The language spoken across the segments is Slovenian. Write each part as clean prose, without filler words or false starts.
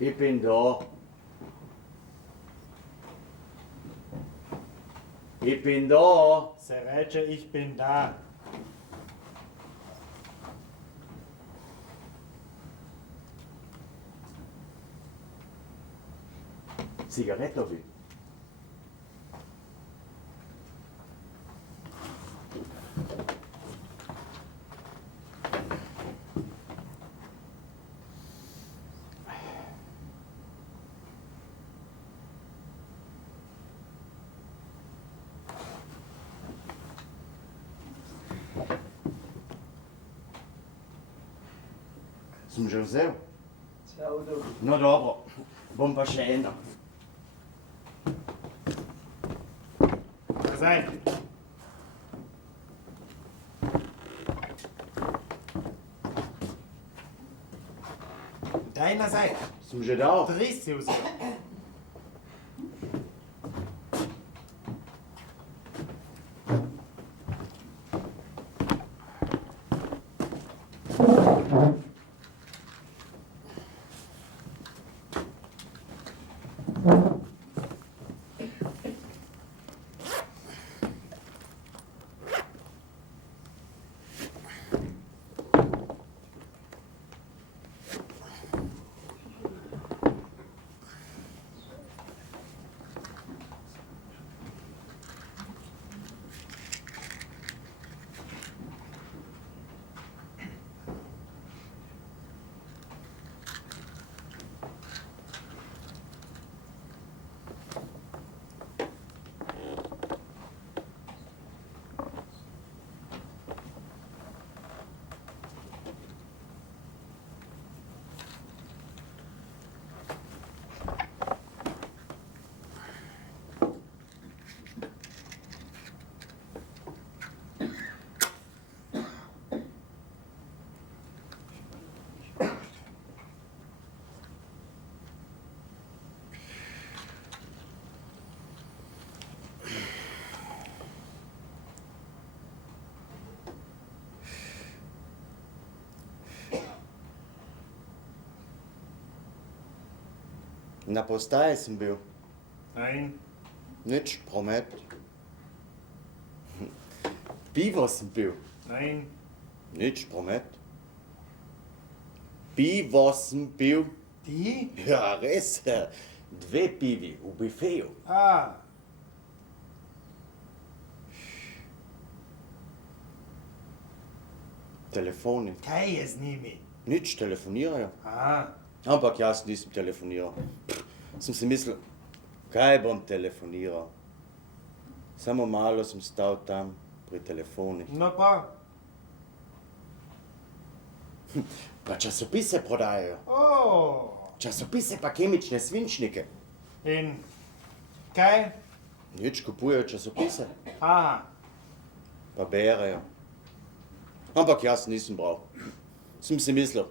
Ich bin da. Ich bin da. Serece, ich bin da. Zigarette will. Som José? Ciao, Dovi. No dobro. Bom pa še eno. Nazaj. Daj nazaj. Sem že dal? 3 si vzel. Na postaji sem bil. Nein. Nič, promet. Pivo sem pil. Nein. Nič, promet. Pivo sem pil. Ti? Ja, res. 2 pivi v bifeju. Ah. Telefoni. Kaj je z njimi? Nič, telefonirajo. Ah. Ampak jaz nisem telefoniral. Sem si mislil, kaj bom telefoniral. Samo malo sem stal tam pri telefonih. No pa. Pa časopise prodajajo. Oh. Časopise pa kemične svinčnike. In kaj? Nič, kupujejo časopise. Aha. Pa berejo. Ampak jaz nisem bral. Sem si mislil,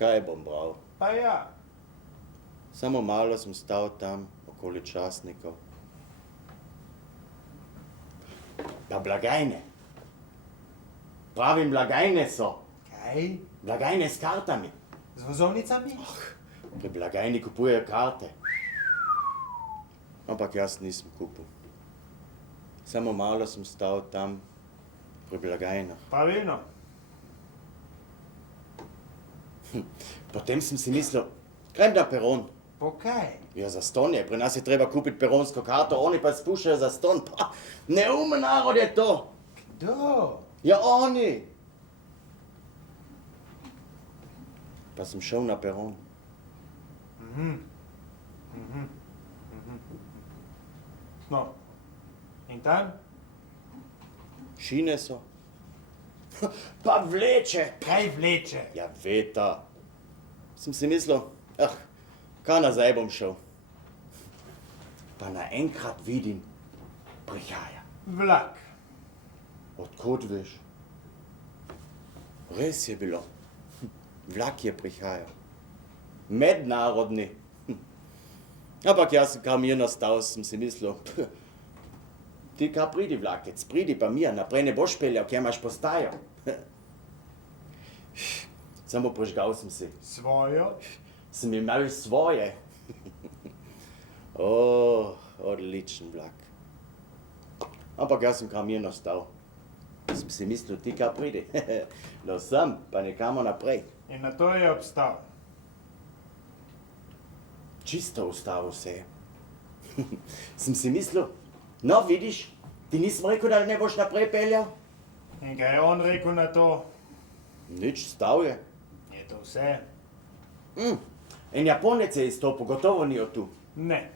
kaj bom bral. Pa ja. Samo malo sem stal tam okoli časnikov. Pa blagajne. Pravim, blagajne so. Kaj? Blagajne s kartami. Z vozovnicami? Pri blagajni kupujejo karte. Ampak jaz nisem kupil. Samo malo sem stal tam pri blagajnah. Pravilno. Potem sem si mislil, grem na peron. Po kaj? Ja, za ston je. Pri nas je treba kupiti peronsko karto, oni pa spuščajo za ston. Pa, neumen narod je to. Kdo? Ja, oni. Pa sem šel na peron. No. In tam? Šine so. Pa vleče. Kaj vleče? Ja, veta. Sem si mislil, kaj nazaj bom šel. Pa naenkrat vidim, prihaja. Vlak. Odkot veš? Res je bilo. Vlak je prihajal. Mednarodni. Ampak jaz sem kao mirno stal, sem si mislil, ti ka pridi vlakec, pridi pa mir, naprej ne boš peljal, kje imaš postajo. Samo požgal sem si. Svojo? sem imel svoje. O, odličen vlak. Ampak jaz sem kam mirno stal. Sem si mislil, ti kaj pridi. No sem, pa nekamo naprej. In na to je obstal. Čisto ustavil se je. Sem si mislil, no vidiš, ti nisem rekel, da ne boš naprej peljal? In kaj je on rekel na to? Nič, stal je. Je to vse? En Japonec je izstopil, gotovo ni od tu. Ne.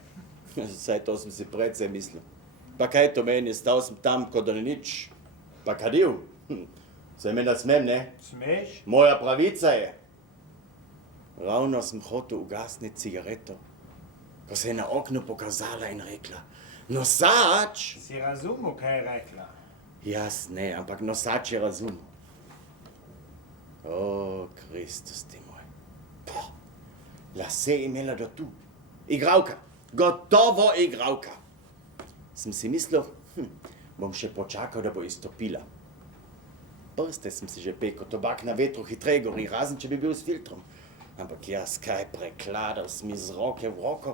Saj to sem si predvsej mislil. Pa kaj to meni, stal sem tam, kot da nič. Pa kadil. Saj me nasmem, ne? Smeš? Moja pravica je. Ravno sem hotel ugasniti cigareto, ko se je na oknu pokazala in rekla, nosač! Si razumel, kaj je rekla? Jaz ne, ampak nosač je razumel. O, Kristus ti moj. Poh, lase je imela do tu. Igralka, gotovo igralka. Sem si mislil, bom še počakal, da bo izstopila. Prste sem si že pekel, tobak na vetru hitreje gori, razen če bi bil s filtrom. Ampak jaz kaj prekladal sem iz roke v roko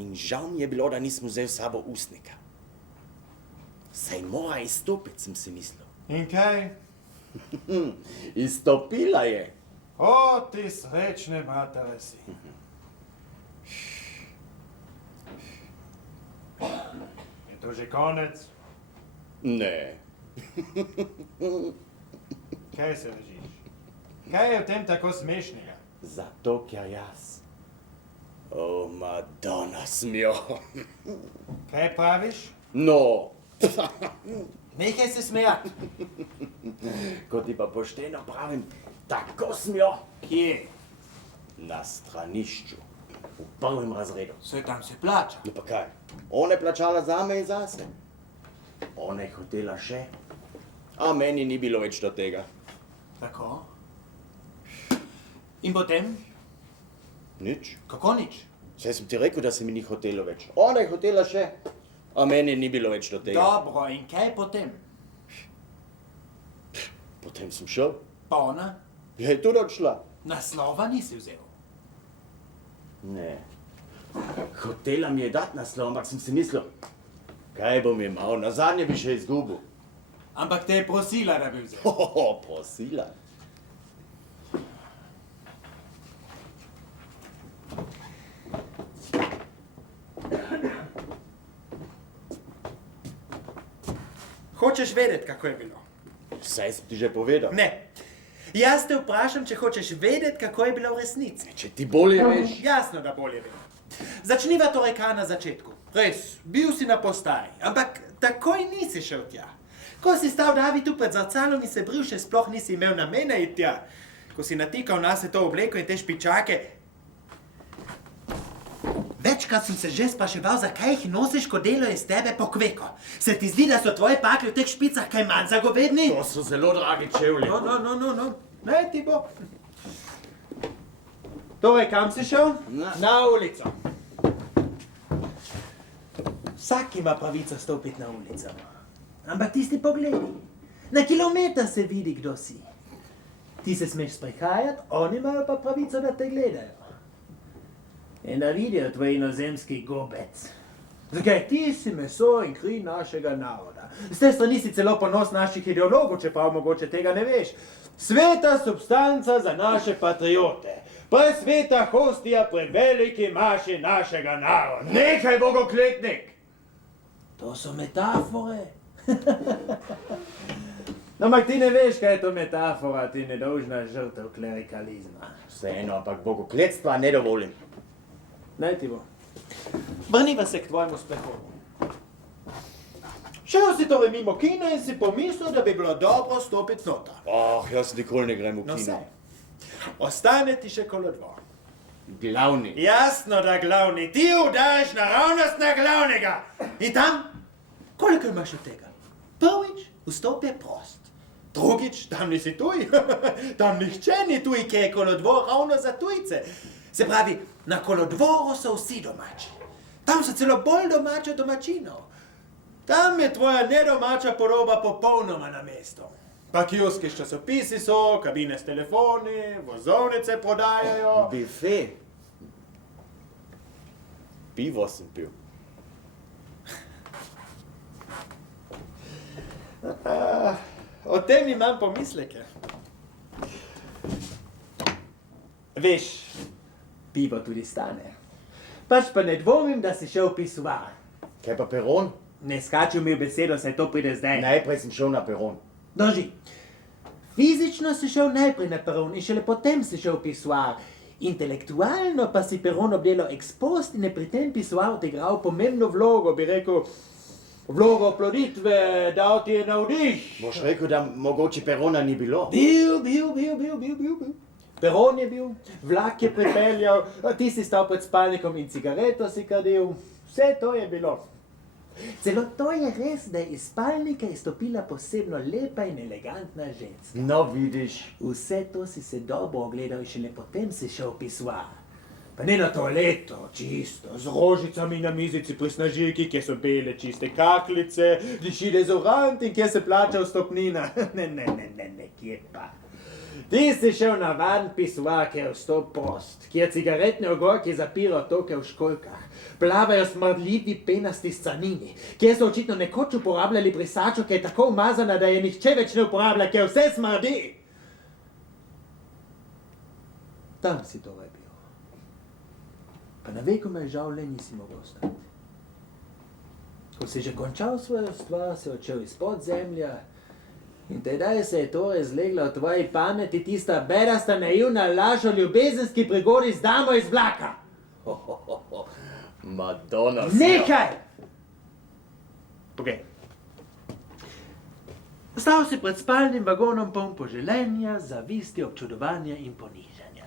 in žal mi je bilo, da nisem vzel s sabo usnika. Saj mora izstopiti, sem si mislil. In kaj? Izstopila je. O, ti srečne matere si. Je to že konec? Ne. Kaj se držiš? Kaj je v tem tako smešnega? Zato, ker jaz. O, Madonna smjo. Kaj praviš? No. Nehaj se smejati. Ko ti pa pošteno pravim, tako smjo. Kje? Na stranišču. V prvem razredu. Saj tam se plača. No pa kaj? Ona je plačala zame in zase. Ona je hotela še. A meni ni bilo več do tega. Tako? In potem? Nič. Kako nič? Saj sem ti rekel, da se mi ni hotelo več. Ona je hotela še. A meni ni bilo več do tega. Dobro, in kaj potem? Potem sem šel. Pa ona? Je tudi odšla. Naslova nisi vzel. Ne. Hotela mi je dati naslov, ampak sem si mislil, kaj bom imel, nazadnje bi še izgubil. Ampak te je prosila, da bi vzel. Prosila. Hočeš vedeti, kako je bilo? Saj sem ti že povedal. Ne. Jaz te vprašam, če hočeš vedeti, kako je bilo v resnici. Če ti bolje veš. Jasno, da bolje vem. Začniva torej kar na začetku. Res, bil si na postaji, ampak takoj nisi šel tja. Ko si stal David tu pred zrcalom in se bril, še sploh nisi imel namena iti tja. Ko si natikal nase to obleko in te špičake. Večkrat sem se že spraševal, zakaj jih nosiš, ko delo je z tebe pokveko. Se ti zdi, da so tvoje pakle v teh špicah kaj manj zagovedni? To so zelo dragi čevlji. No. Ne, ti bo. Torej, kam si šel? Na ulico. Vsak ima pravico stopiti na ulico. Ampak tisti pogledi. Na kilometer se vidi, kdo si. Ti se smeš sprehajati, oni imajo pa pravico, da te gledajo. In da vidijo tvoj inozemski gobec. Zakaj ti si meso in kri našega naroda. Z te strani si celo ponos naših ideologov, čeprav mogoče tega ne veš. Sveta substanca za naše patriote. Presveta hostija preveliki maši našega naroda. Nehaj, bogokletnik! To so metafore. No, ampak ti ne veš, kaj je to metafora, ti nedolžna žrtev klerikalizma. Vseeno, ampak bogokletstva ne dovolim. Naj ti bo. Vrniva se k tvojemu sprehodu. Šel si torej mimo kina in si pomislil, da bi bilo dobro stopiti noter. Jaz nikoli ne grem v No kino. saj. Ostane ti še kolodvor. Glavni. Jasno, da glavni. Ti udaš naravnost na glavnega. In tam, koliko imaš od tega? Prvič, vstop je prost. Drugič, tam nisi tuj. Tam nihče ni tuj, ki je kolodvor ravno za tujce. Se pravi, na kolodvoru so vsi domači. Tam so celo bolj domači od domačinov. Tam je tvoja nedomača podoba popolnoma na mestu. Pa kioski s časopisi so, kabine s telefoni, vozovnice prodajajo. Bife. pivo sem pil. O tem imam pomisleke. Veš, pivo tudi stane. Pač pa ne dvomim, da si šel pisovar. Kaj pa peron? Ne skačil mi v besedo, saj to pride zdaj. Najprej sem šel na peron. Drži. Fizično si šel najprej na peron in šele potem si šel v pisoar. Intelektualno pa si peron obdelal ex post in je pri tem pisoar odigral pomembno vlogo, bi rekel, vlogo oploditve, dal ti je navdih. Boš rekel, da mogoče perona ni bilo? Bil. Peron je bil, vlak je pripeljal, ti si stal pred spalnikom in cigareto si kadil. Vse to je bilo. Celo to je res, da je iz spalnika izstopila posebno lepa in elegantna ženska. No, vidiš. Vse to si se dobro ogledal in šele potem si šel v pisoar. Pa ne na toaleto, čisto, z rožicami na mizici pri snažilki, kjer so bele čiste kaklice, diši dezodorant in kjer se plača vstopnina. Ne, kje pa. Ti si šel na van pisoar, kjer je vstop prost, kjer cigaretne ogorke zapirajo toke v školjkah, plavajo smrdljivi penasti scanini, kjer so očitno nekoč uporabljali brisačo, ki je tako umazana, da je nihče več ne uporablja, ker vse smrdi. Tam si torej bil. Pa na veku me žal le nisi mogel ostati. Ko si že končal svojo stvar, si odšel iz podzemlja in tedaj se je torej zlegla v tvoji pameti tista bedasta naivna laž o ljubezenski prigodi z damo iz vlaka. Madonna. Nekaj! Poglej. Stal si pred spalnim vagonom poln poželenja, zavisti, občudovanja in ponižanja.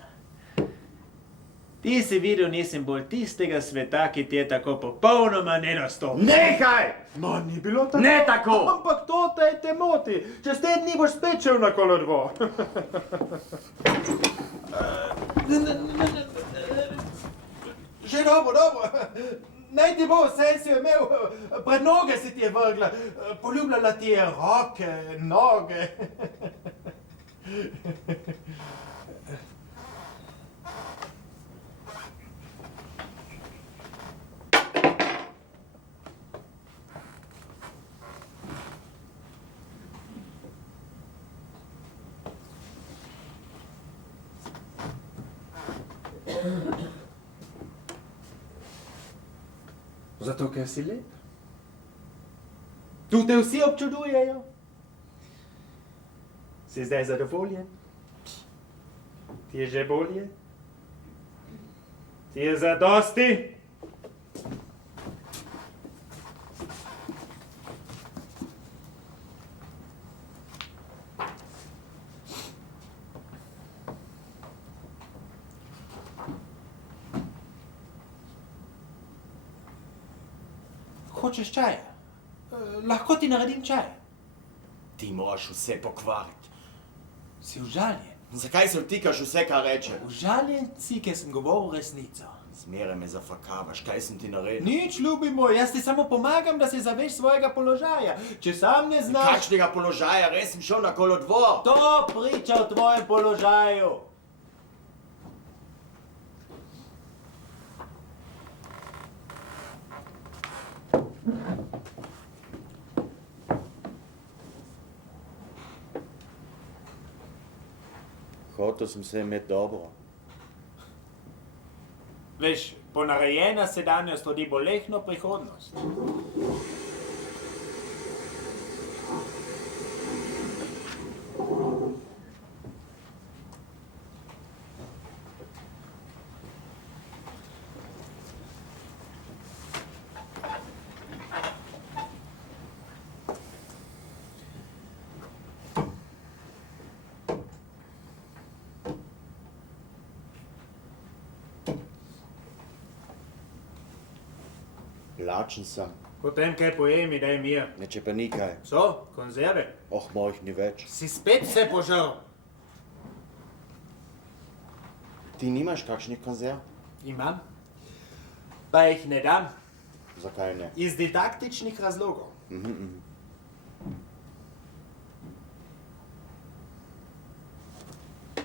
Ti si videl nisem bolj tistega sveta, ki ti je tako popolnoma nedostopen. Nehaj! Ma, ni bilo tako. Ne tako! Ampak to te moti. Čez te dni boš spet šel na kolodvo. Že dobro. Naj ti bo, vse si jo imel, pred noge si ti je vrgla. Poljubljala ti je roke, noge. Zato, ker si lep. Tu te vsi občudujejo. Si zdaj zadovoljen? Ti je že bolje? Ti je zadosti? Hočeš čaja? Lahko ti naredim čaj. Ti moraš vse pokvariti. Si užaljen? Zakaj se vtikaš vse, kar rečem? Užaljen si, ker sem govoril resnico. Zmeraj me zafrkavaš, kaj sem ti naredil? Nič, ljubi moj, jaz ti samo pomagam, da se zaveš svojega položaja. Če sam ne znaš... Kakšnega položaja? Res sem šel na kolodvor. To priča o tvojem položaju. Hotel sem se imeti dobro. Veš, ponarejena sedanjost rodi bolehno prihodnost. Lačen sem. Potem kaj pojemi, daj mir. Neče pa nikaj. So, konzerve. Oh, mojih ni več. Si spet vse požal. Ti nimaš kakšnih konzerv? Imam. Pa jih ne dam. Zakaj ne? Iz didaktičnih razlogov.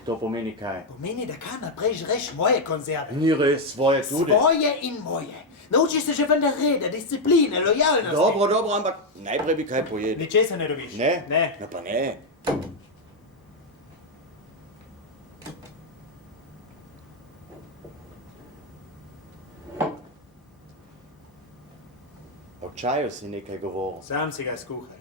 To pomeni kaj? Pomeni, da kar naprej žreš moje konzerve. Ni res, svoje tudi. Svoje in moje. Nauči se že vendar reda, discipline, lojalnosti. Dobro, ampak najprej bi kaj pojedel. Ničesar ne dobiš. Ne? Ne. No pa ne. O čaju si nekaj govoril. Sam si ga skuhaj.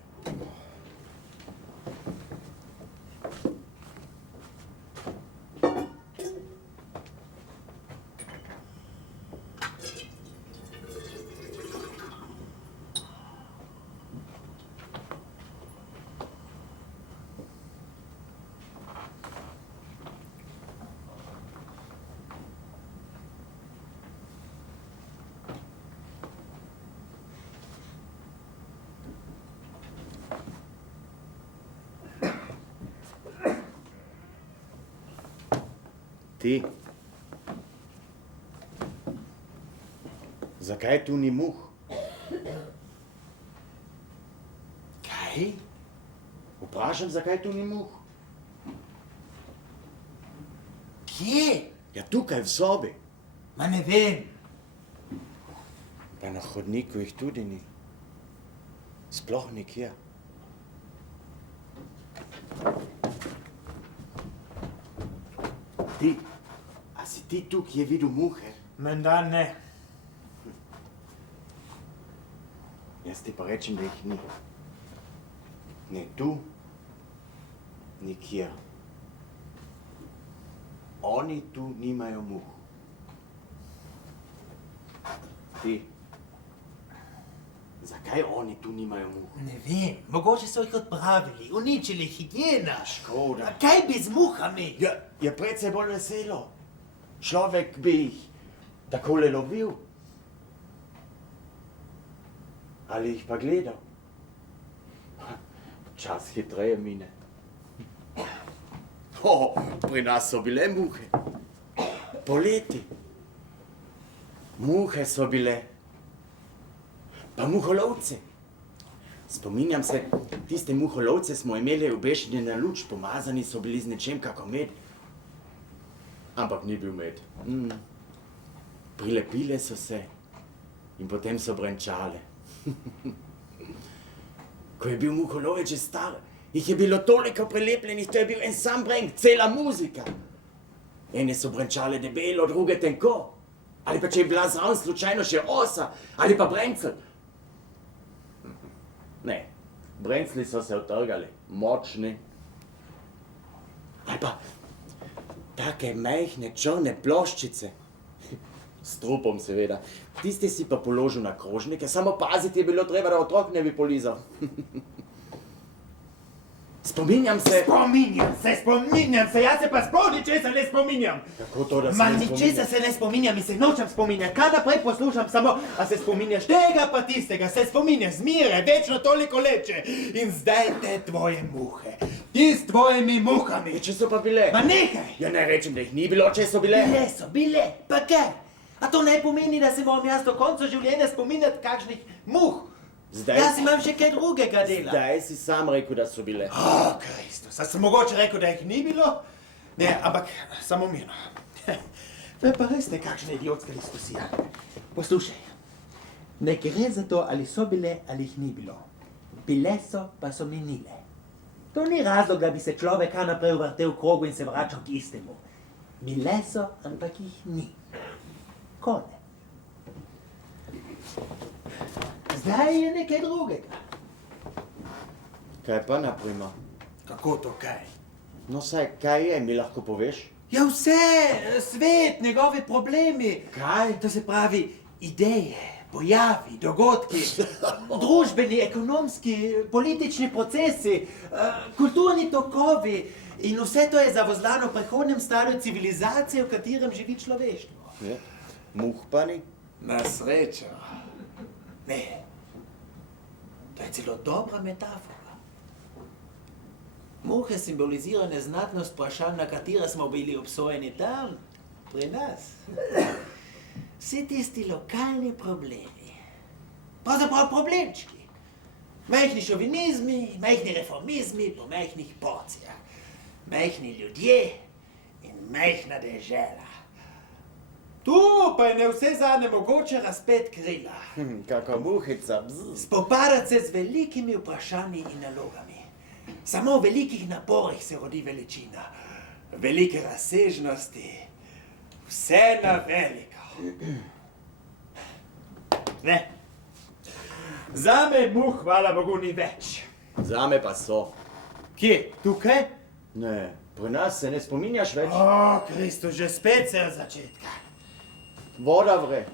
Ti. Zakaj tu ni muh? Kaj? Vprašam, zakaj tu ni muh? Kje? Ja, tukaj v sobi. Ma ne vem. Pa na hodniku jih tudi ni. Sploh nikjer. Ti, a si ti tu, ki je videl muhe? Menda ne. Jaz ti pa rečem, da jih ni. Ne tu, nikjer. Oni tu nimajo muh. Ti, zakaj oni tu nimajo muh? Ne vem. Mogoče so jih odpravili, uničili higiena. Škoda. A kaj bi z muhami? Ja, je precej bolj veselo. Človek bi jih takole lovil. Ali jih pa gledal. Čas hitreje mine. Pri nas so bile muhe. Poleti. Muhe so bile. Pa muholovce. Spominjam se, tiste muholovce smo imeli obešene na luč, pomazani so bili z nečem kako med. Ampak ni bil med. Prilepile so se in potem so brenčale. Ko je bil muholovec že star, jih je bilo toliko prilepljenih, to je bil en sam brenk, cela muzika. Ene so brenčale debelo, druge tenko. Ali pa če je bila zraven slučajno še osa, ali pa brencel. Ne, brencli so se utrgali, močni. Ali pa take majhne črne ploščice. S trupom seveda. Tiste si pa položil na krožnike, samo paziti je bilo treba, da otrok ne bi polizal. Spominjam se, jaz se pa sploh ničesar ne spominjam. kako to, da se Ma ne ničesar spominjam. se ne spominjam in se nočem spominjati. Kaj naprej poslušam samo, a se spominjaš tega pa tistega, se spominjaš zmire, večno toliko leče. In zdaj te tvoje muhe. Ti s tvojimi muhami. Če so pa bile? Ma nehaj! Ja, ne rečem, da jih ni bilo, če so bile. Bile, pa kaj? A to ne pomeni, da se moram jaz do konca življenja spominjati kakšnih muh. Zdaj, Jaz imam še kaj drugega dela. zdaj si sam rekel, da so bile. Kristus, a sem mogoče rekel, da jih ni bilo? Ne, ampak samo mirno. To je pa res nekakšna idiotska diskusija. Poslušaj, ne gre za to, ali so bile, ali jih ni bilo. Bile so, pa so minile. To ni razlog, da bi se človek kar naprej vrtel v krogu in se vračal k istemu. Bile so, ampak jih ni. Konec. Zdaj je nekaj drugega. Kaj pa, naprimer? Kako to kaj? No, saj, kaj je, mi lahko poveš? Ja, vse, svet, njegove problemi. Kaj? To se pravi ideje, pojavi, dogodki, družbeni, ekonomski, politični procesi, kulturni tokovi in vse to je zavozlano v prehodnem stadiju civilizacije, v katerem živi človeštvo. Ja. Muh pa ni? Na srečo. Ne. To je celo dobra metafora. Muhe simbolizirajo neznatnost vprašanj, na katere smo bili obsojeni tam, pri nas. Vsi tisti lokalni problemi. Pravzaprav problemčki. Majhni šovinizmi, majhni reformizmi po majhnih porcijah. Majhni ljudje, majhna dežela. Tu pa je ne vse zadnje mogoče razpet krila. Kako muhica, Spopadati se z velikimi vprašanji in nalogami. Samo v velikih naporih se rodi veličina. Velike razsežnosti. Vse na veliko. Ne. Zame muh, hvala Bogu, ni več. Zame pa so. Kje? Tukaj? Ne, pri nas se ne spominjaš več. O, Kristus, že spet se od začetka. Voda vre.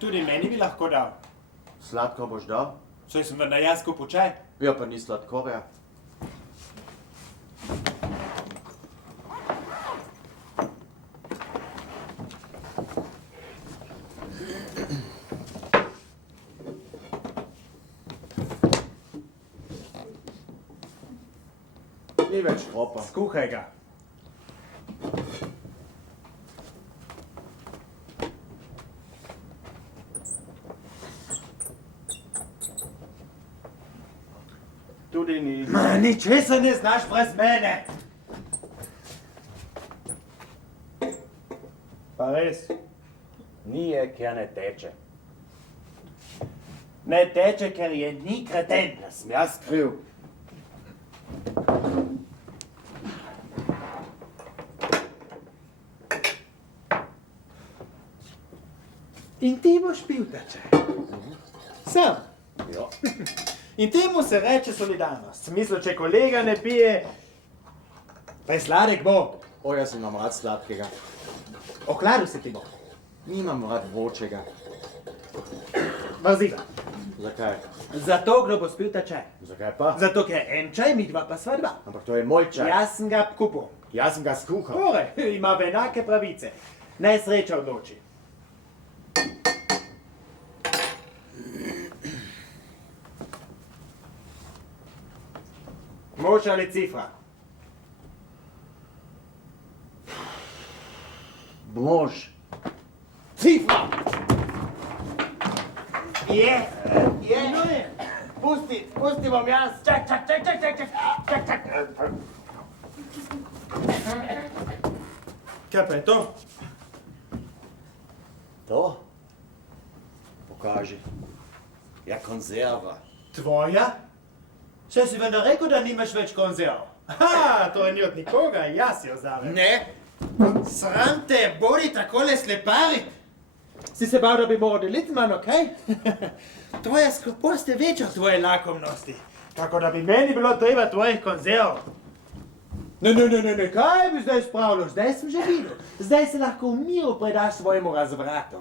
Tudi meni bi lahko dal. Sladko boš dal? Saj sem v najasku počaj. Ja, pa ni sladkorja. Ni več šropa. Skuhaj ga. Tudi ni. Ma, ničesar ne znaš brez mene. Pa res. Nije, ker ne teče. Ne teče, ker je ni kreten. Ja sem jaz kriv. In ti boš pil ta čaj. Sam. Ja. In temu se reče solidarnost. V smislu, če kolega ne pije, pa je sladek bo. O, jaz imam rad sladkega. Ohladu se ti bo. Nimam rad vročega. Vrziva. Zakaj? Zato, kdo bo spil ta čaj. Zakaj pa? Zato, ker en čaj, mi dva pa sva dva. Ampak to je moj čaj. Jaz sem ga kupil. Jaz sem ga skuhal. Torej, ima enake pravice. Naj sreča odloči. Mož ali cifra? Mož. Cifra! Je, no je. Pusti bom jaz. Čak. Kaj pa je to? To? Pokaži. Ja, konzerva. Tvoja? Saj si vendar rekel, da nimaš več konzerv. Ha, to ni od nikoga, jaz jo vzamem. Ne? Sram te, bodi takole sleparit. Si se bal, da bi moral deliti manj, okej? Tvoja skropost je večja od tvoje lakomnosti. Tako da bi meni bilo treba tvojih konzerv. Ne, kaj bi zdaj spravljal? Zdaj sem že videl. Zdaj se lahko v miru predaš svojemu razvratu.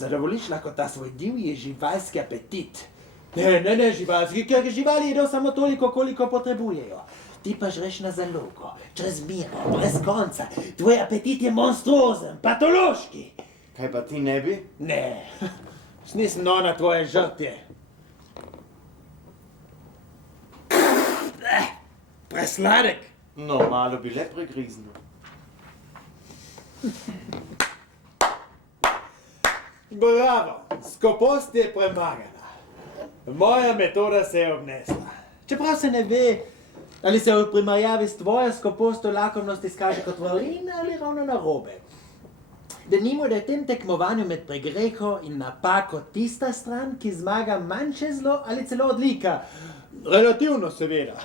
Zadovoljiš lahko ta svoj divji živalski apetit. Ne, živalski, ker živali jedo samo toliko, koliko potrebujejo. Ti pa žreš na zalogo, čez miro, brez konca. Tvoj apetit je monstruozen, patološki. Kaj pa ti ne bi? Ne, nisem na tvoje žrtje. Presladek. No, malo bi le pregriznil. Bravo, skopost je premagana. Moja metoda se je obnesla. Čeprav se ne ve, ali se v primerjavi s tvojo skopostjo lakomnost izkaže kot vrlina ali ravno narobe. Denimo, da je v tem tekmovanju med pregreho in napako tista stran, ki zmaga manjše zlo ali celo odlika. Relativno seveda.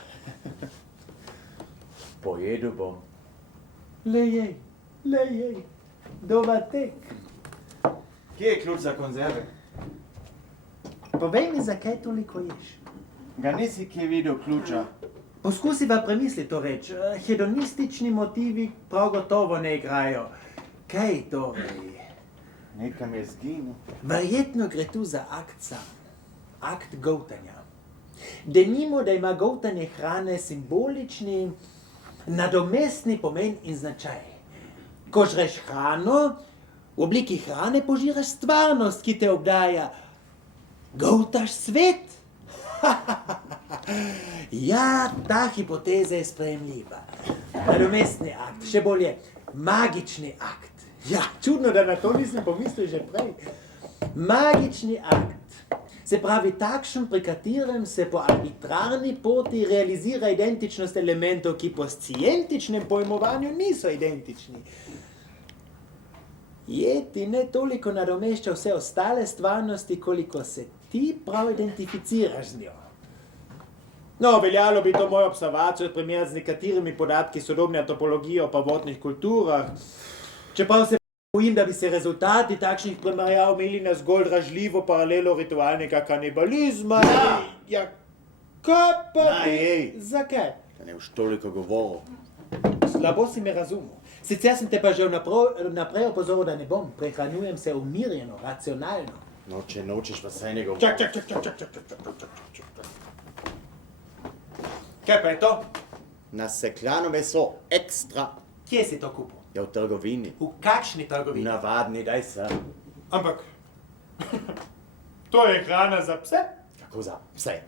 Pojedu bom. Lejej, dober tek. Kje je ključ za konzerve? Povej mi, zakaj toliko ješ. Ga nisi kje videl ključa? Poskusiva premisliti to reč. Hedonistični motivi prav gotovo ne igrajo. Kaj torej? Nekam je zginil. Verjetno gre tu za akt sam. Akt goltanja. Denimo, da ima goltanje hrane simbolični, nadomestni pomen in značaj. Ko žreš hrano, v obliki hrane požiraš stvarnost, ki te obdaja. Goltaš svet? Ja, ta hipoteza je sprejemljiva. Nadomestni akt, še bolje, magični akt. Ja, čudno, da na to nisem pomislil že prej. Magični akt. Se pravi takšen, pri katerem se po arbitrarni poti realizira identičnost elementov, ki po scientičnem pojmovanju niso identični. Jeti ne toliko nadomešča vse ostale stvarnosti, koliko se ti prav identificiraš z njo. No, veljalo bi to mojo observacijo primerjati z nekaterimi podatki sodobne antropologije o prvotnih kulturah. Čeprav se bojim, da bi se rezultati takšnih primerjav imeli na zgolj dražljivo paralelo ritualnega kanibalizma. Ja, kaj pa ti? Zakaj? Da ne boš toliko govoril. Slabo si me razumel. Sicer sem te pa že naprej opozoril, da ne bom. Prehranjujem se umirjeno, racionalno. No, če nočeš pa saj ne govori. Čak. Kaj pa je to? Nasekljano meso, ekstra. Kje si to kupil? Ja, v trgovini. V kakšni trgovini? Navadni, daj se. Ampak, to je hrana za pse? Kako za pse?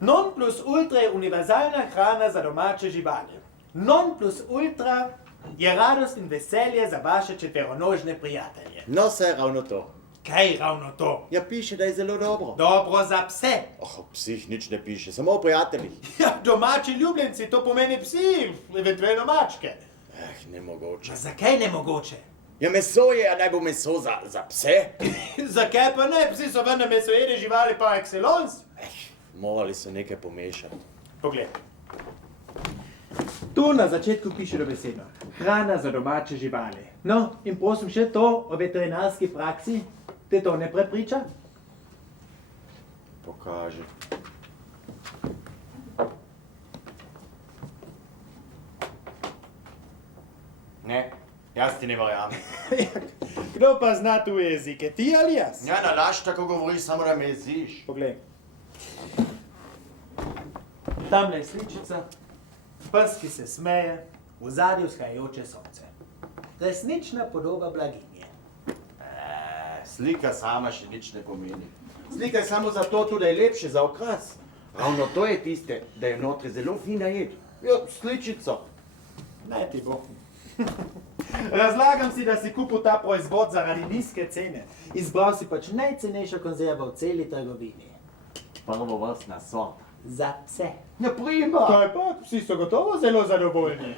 Non plus ultra je univerzalna hrana za domače živali. Non plus ultra je radost in veselje za vaše četveronožne prijatelje. No, saj ravno to. Kaj ravno to? Ja, piše, da je zelo dobro. Dobro za pse. O psih nič ne piše, samo o prijateljih. Ja, domači ljubljenci, to pomeni psi, eventualno mačke. Nemogoče. Zakaj nemogoče? Ja, meso je, a naj bo meso za pse? Zakaj pa ne? Psi so vendar mesojede živali par excellence. Morali so nekaj pomešati. Poglej. Tu na začetku piše dobesedno. Hrana za domače živali. No, in prosim še to o veterinarski praksi. Te to ne prepriča? Pokaži. Ne, jaz ti ne verjamem. Kdo pa zna tuje jezike? Ti ali jaz? Ja, nalaž tako govoriš, samo da me jeziš. Poglej. Tamle je sličica, pes, ki se smeje, v zadju vzhajajoče sonce. Resnična podoba blaginje. Slika sama še nič ne pomeni. Slika je samo zato, da je lepše za okras. Ravno to je tiste, da je notri zelo fina jed. Ja, sličico. Naj ti bo. Razlagam si, da si kupil ta proizvod zaradi nizke cene. Izbral si pač najcenejšo konzervo v celi trgovini. Prvovrstna sorta. Za pse. Ja, prima. Kaj pa, psi so gotovo zelo zadovoljni.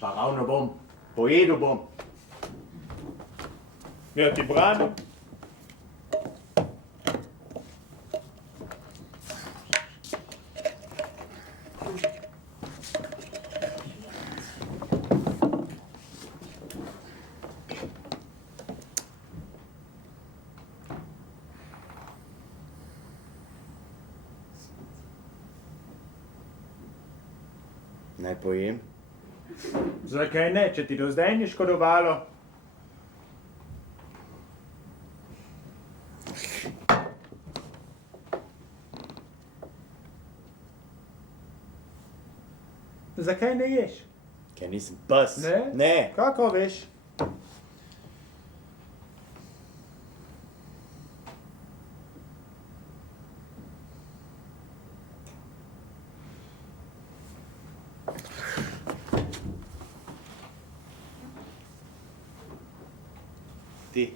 Pa ravno bom. Pojedel bom. Ja, ti branim. Naj pojem? Zakaj ne, če ti do zdaj ni škodovalo? Zakaj ne ješ? Ker nisem pes. Ne? Ne. Kako veš? Ti.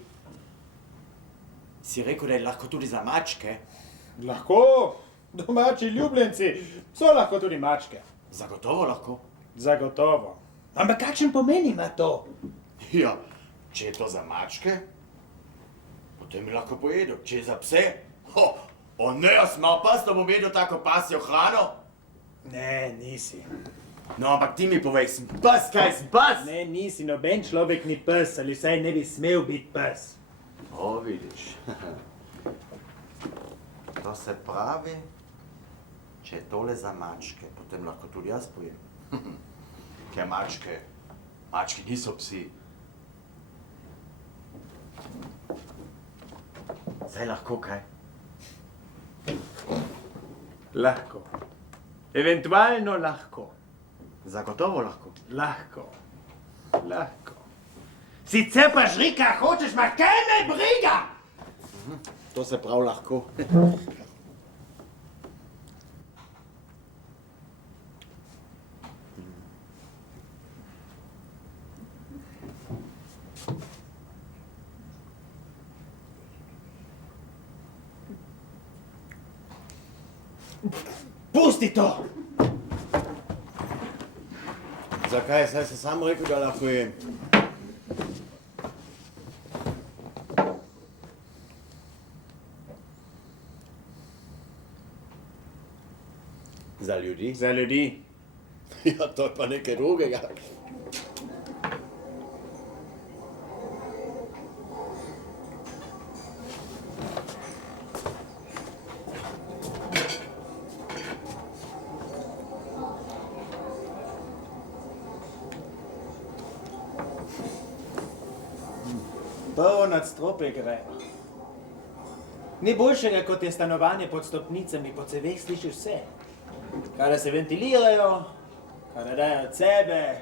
Si rekel, da je lahko tudi za mačke? Lahko. Domači ljubljenci so lahko tudi mačke. Zagotovo lahko. Zagotovo. Ampak kakšen pomen ima to? Ja, če je to za mačke, potem bi lahko pojedel. Če je za pse, ne, jaz mal pas, da bom jedel tako pasjo hrano. Ne, nisi. No, ampak ti mi povej, sem pes, kaj sem pes? Ne, nisi, noben človek ni pes, ali vsaj ne bi smel biti pes. O, vidiš. To se pravi, če je tole za mačke, potem lahko tudi jaz pojem. Ker mački niso psi. Zdaj lahko kaj? Lahko. Eventualno lahko. Zagotovo lahko. Lahko. Lahko. Sicer pa žri, kaj hočeš, ma kaj me briga? To se prav lahko. pusti to! Zakaj, saj si sam rekel, da lahko jem. Za ljudi? Za ljudi. Ja, to je pa nekaj drugega. Prvo nadstropje gre. Ni boljšega, kot je stanovanje pod stopnicami, po ceveh slišiš vse. Kada se ventilirajo, kada dajo od sebe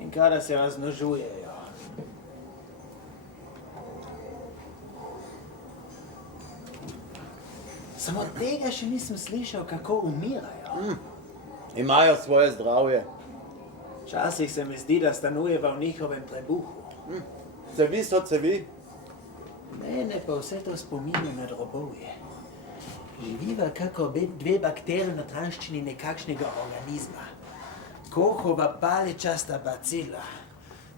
in kada se razmnožujejo. Samo tega še nisem slišal, kako umirajo. Imajo svoje zdravje. Včasih se mi zdi, da stanujeva v njihovem trebuhu. Cevi so cevi. Mene pa vse to spominja na drobovje. Živiva kako dve bakterije na tranščini nekakšnega organizma. Kohova paličasta bacila.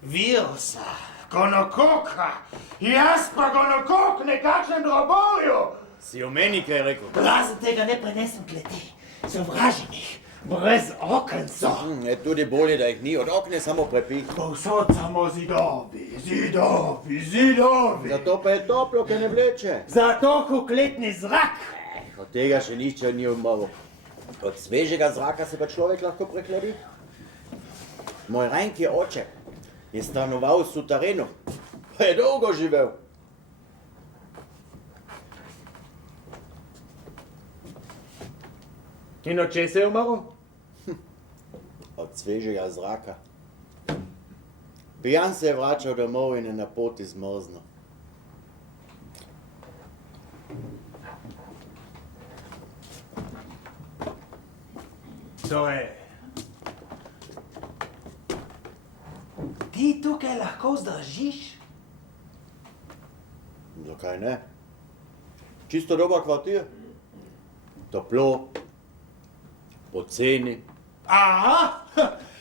Virusa. Gonokoka. Jaz pa gonokok nekakšnem drobovju. Si o meni kaj rekel? Razen tega ne prenesem kleti. Sovraženih. Brez oken so. Je tudi bolje, da jih ni. Od okne samo prepih. Povsod samo zidovi, zidovi, zidovi. Zato pa je toplo, ker ne vleče. Zato kukletni zrak. Od tega še nišče ni umrl. Od svežega zraka se pa človek lahko prehladi. Moj rajnki oče je stanoval v suterenu. Pa je dolgo živel. In od česa je umrl? Od svežega zraka. Pijan se je vračal domov in je na poti zmrznil. To je. Ti tukaj lahko zdržiš? Zakaj ne? Čisto dober kvartir. Toplo. Poceni. Aha!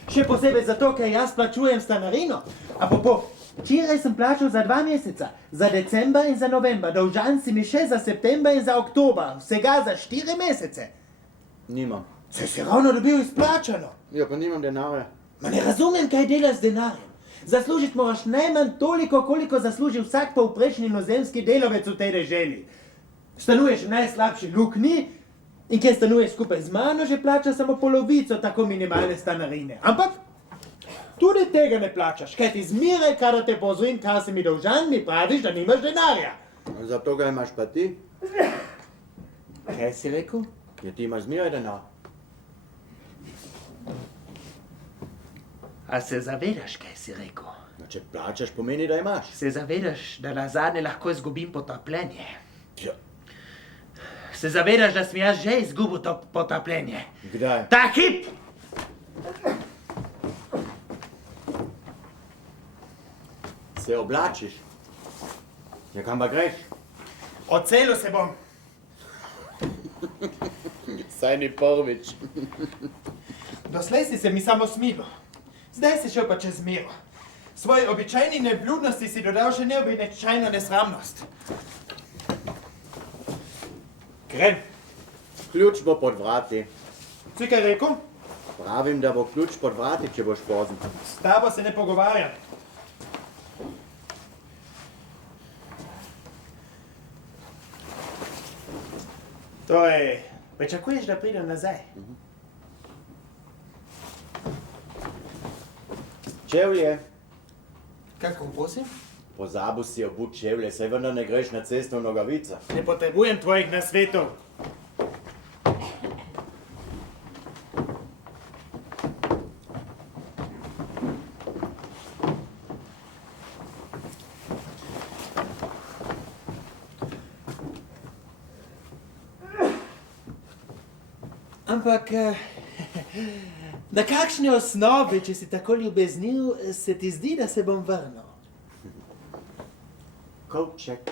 Še posebej zato, ker jaz plačujem stanarino. Apropo, včeraj sem plačal za 2 meseca. Za december in za november. Dolžan si mi še za september in za oktober. Vsega za 4 mesece. Nimam. Se si ravno dobil izplačano. Ja, pa nimam denarja. Ma ne razumem, kaj delaš z denarjem. Zaslužiti moraš najmanj toliko, koliko zasluži vsak povprečni inozemski delavec v tej deželi. Stanuješ v najslabši luknji in ker stanuješ skupaj z mano, že plačaš samo polovico tako minimalne stanarine. Ampak tudi tega ne plačaš, kaj ti zmeraj, kada te pozorim, kaj si mi dolžan, mi praviš, da nimaš denarja. Zato ga imaš pa ti. Kaj si rekel? Ja, ti imaš zmeraj denar. A se zavedaš, kaj si rekel? No, če plačaš, pomeni, da imaš. Se zavedaš, da nazadnje lahko izgubim potapljenje? Ja. Se zavedaš, da sem jaz že izgubil to potapljenje? Kdaj? Ta hip! Se oblačiš. Ja, kam pa greš? Odselil se bom. Saj ni prvič. Doslej si se mi samo smilo. Zdaj si šel pa čez mero. Svoje običajni nevljudnosti si dodal še neobičajno nesramnost. Grem. Ključ bo pod vrati. Si kaj rekel? Pravim, da bo ključ pod vrati, če boš pozn. S tabo se ne pogovarjam. Torej, pričakuješ, da pridem nazaj? Čevlje. Kako prosim? Pozabil si obuti čevlje, saj vendar ne greš na cesto v nogavicah. Ne potrebujem tvojih nasvetov. Ampak, na kakšni osnovi, če si tako ljubeznil, se ti zdi, da se bom vrnil? Kovček.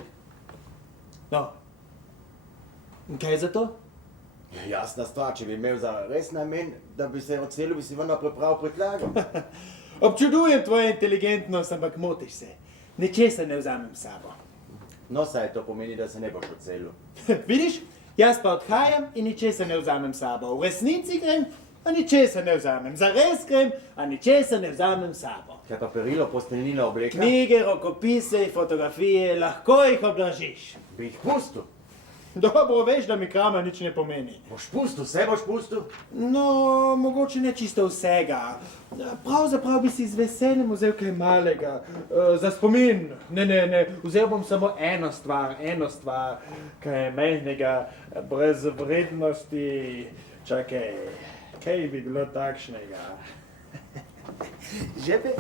No, in kaj je za to? Jasna stvar, če bi imel za res namen, da bi se odselil, bi si vendar pripravil prtljago. Občudujem tvojo inteligentnost, ampak motiš se. Ničesar ne vzamem s sabo. No, saj to pomeni, da se ne boš odselil. Vidiš, jaz pa odhajam in ničesar ne vzamem s sabo. V resnici grem, a ničesar ne vzamem. Zares grem, a ničesar ne vzamem s sabo. Kaj pa perilo, posteljnina obleka? Knjige, rokopise, fotografije, lahko jih obdržiš. Bi jih pustil. Dobro, veš, da mi krama nič ne pomeni. Boš pustil, vse boš pustil? No, mogoče ne čisto vsega. Pravzaprav bi si z veseljem vzel kaj malega. Za spomin. Ne. Vzel bom samo eno stvar, kaj je mejnega, brez vrednosti. Čakaj, kaj bi bilo takšnega? Žebe?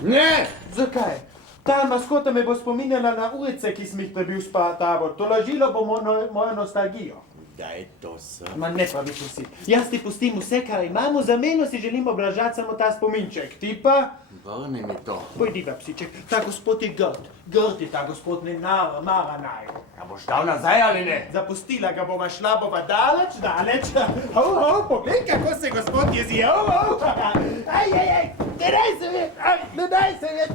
Ne! Zakaj? Ta maskota me bo spominjala na ulice, ki sem jih prebil s tabo. Tolažilo bo mojo nostalgijo. Daj to sem. Ma ne praviš vsi. Jaz ti pustim vse, kar imam, v zameno si želim oblažati samo ta spominček. Ti pa? Vrni mi to. Pojdiva, psiček. Ta gospod je grd. Grd je ta gospod, ne mara naj. A boš dal nazaj ali ne? Zapustila ga bova, šla bova daleč. Poglej, kako se gospod jezi. Aj, ne daj se ved.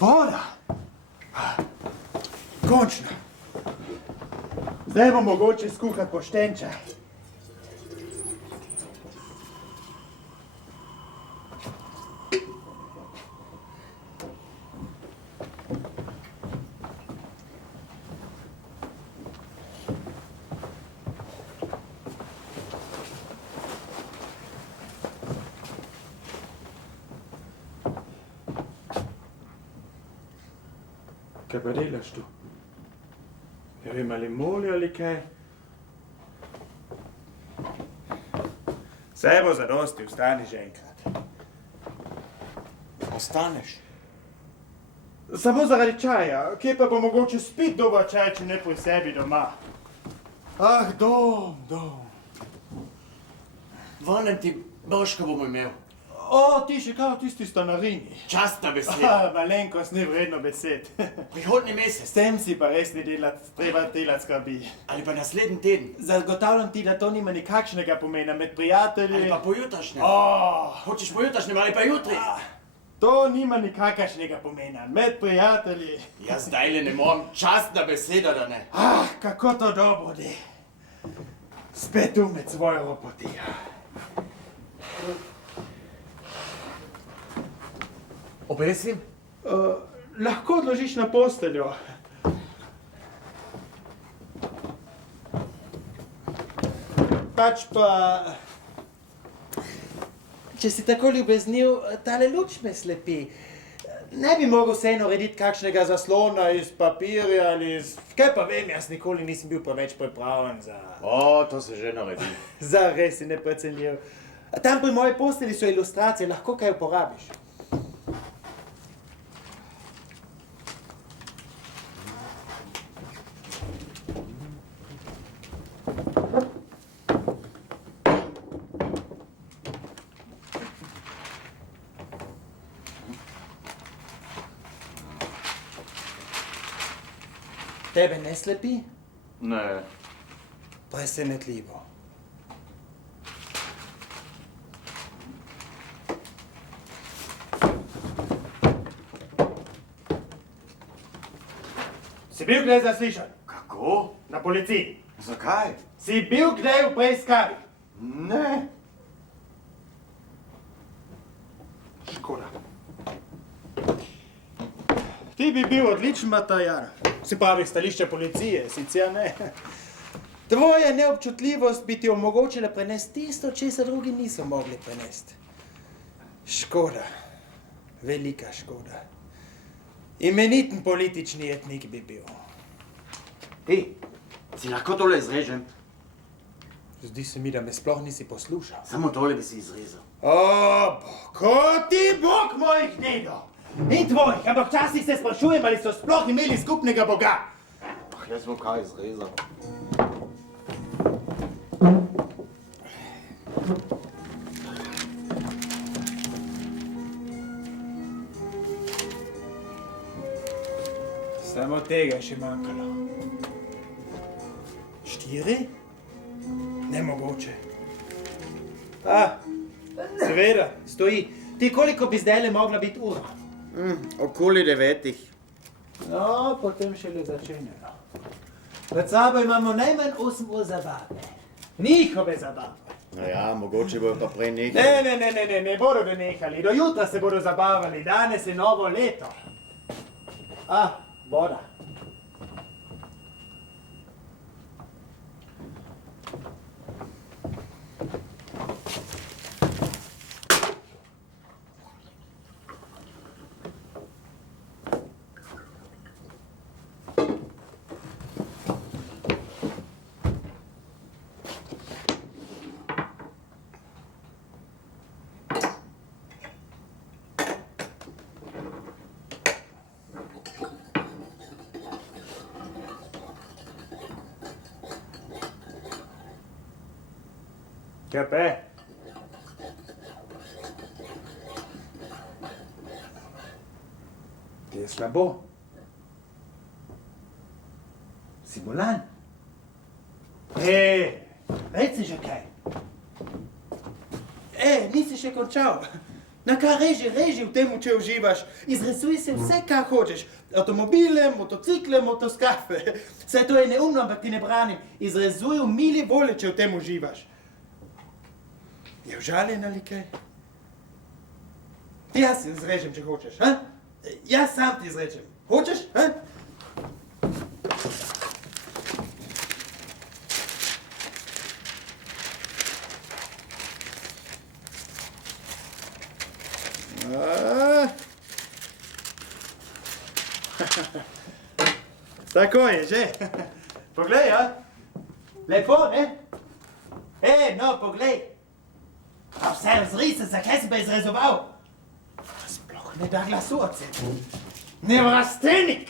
Voda! Končno! Zdaj bom mogoče skuhati pošten čaj. Kaj pa delaš tu? Ja vem, ali moli ali kaj? Saj bo zadosti, vstani že enkrat. Ostaneš. Samo zaradi čaja, kje pa bo mogoče spit dober čaj, če ne pri sebi doma? Ah, dom. Vrnem ti broško bom imel. O, ti še kao tisti stanarini. Častna beseda. Malenkost ni vredno besed. Prihodnji mesec. S tem si pa res ne treba delati skrbi. Ali pa naslednji teden. Zagotavljam ti, da to nima nikakšnega pomena med prijatelji. Ali pa pojutrašnjem. Hočeš pojutrašnjem ali pa jutri? To nima nikakršnega pomena med prijatelji. Jaz zdajle ne morem, častna beseda, da ne. Kako to dobro de. Spet tu med svojo ropotijo. Obesim? Lahko odložiš na posteljo. Pač pa... Če si tako ljubeznil, tale luč me slepi. Ne bi mogel vseeno narediti kakšnega zaslona iz papirja ali iz... Kaj pa vem, jaz nikoli nisem bil preveč pripravljen za... To se že naredi. Zares si neprecenljiv. Tam pri moji posteli so ilustracije, lahko kaj uporabiš. Tebe ne slepi? Ne. Presenetljivo. Si bil kdaj zaslišan? Kako? Na policiji. Zakaj? Si bil kdaj v preiskavi? Ne. Škoda. Ti bi bil odličen material. Se pravi, stališče policije, sicer ne. Tvoja neobčutljivost bi ti omogočila prenesti tisto, česar drugi niso mogli prenesti. Škoda. Velika škoda. Imeniten politični etnik bi bil. Ti, si lahko tole izrežem? Zdi se mi, da me sploh nisi poslušal. Samo tole bi si izrezal. O, ko ti Bog mojih nedov! In tvojih, ampak včasih se sprašujem, ali so sploh imeli skupnega Boga. Jaz bom kaj izrezal. Samo tega je še manjkalo. 4? Nemogoče. Seveda, stoji. Ti koliko bi zdajle mogla biti ura? Okoli 9. No, potem šele začenjamo. Pred sabo imamo najmanj 8 ur zabave. Njihove zabave. No ja, mogoče bojo pa prej nehali. Ne bodo nehali. Do jutra se bodo zabavali. Danes je novo leto. Voda. Kaj pa je? Ti je slabo. Si bolan? Reci že kaj. Nisi še končal. Na kar reži v tem, če uživaš. Izresuj se vse, kar hočeš. Avtomobile, motocikle, motoskafe. Vse to je neumno, ampak ti ne branim. Izrezuj v mili volji, če v tem uživaš. Je užaljen ali kaj? Jaz se izrežem, če hočeš, ha? Jaz sam ti izrečem. Hočeš, ha? Tako je že. Poglej, ja? Lepo, ne? No, poglej. A vse razri se, zakaj si pa izrezoval? Sploh ne da glasu od sebe. Nevrastenik!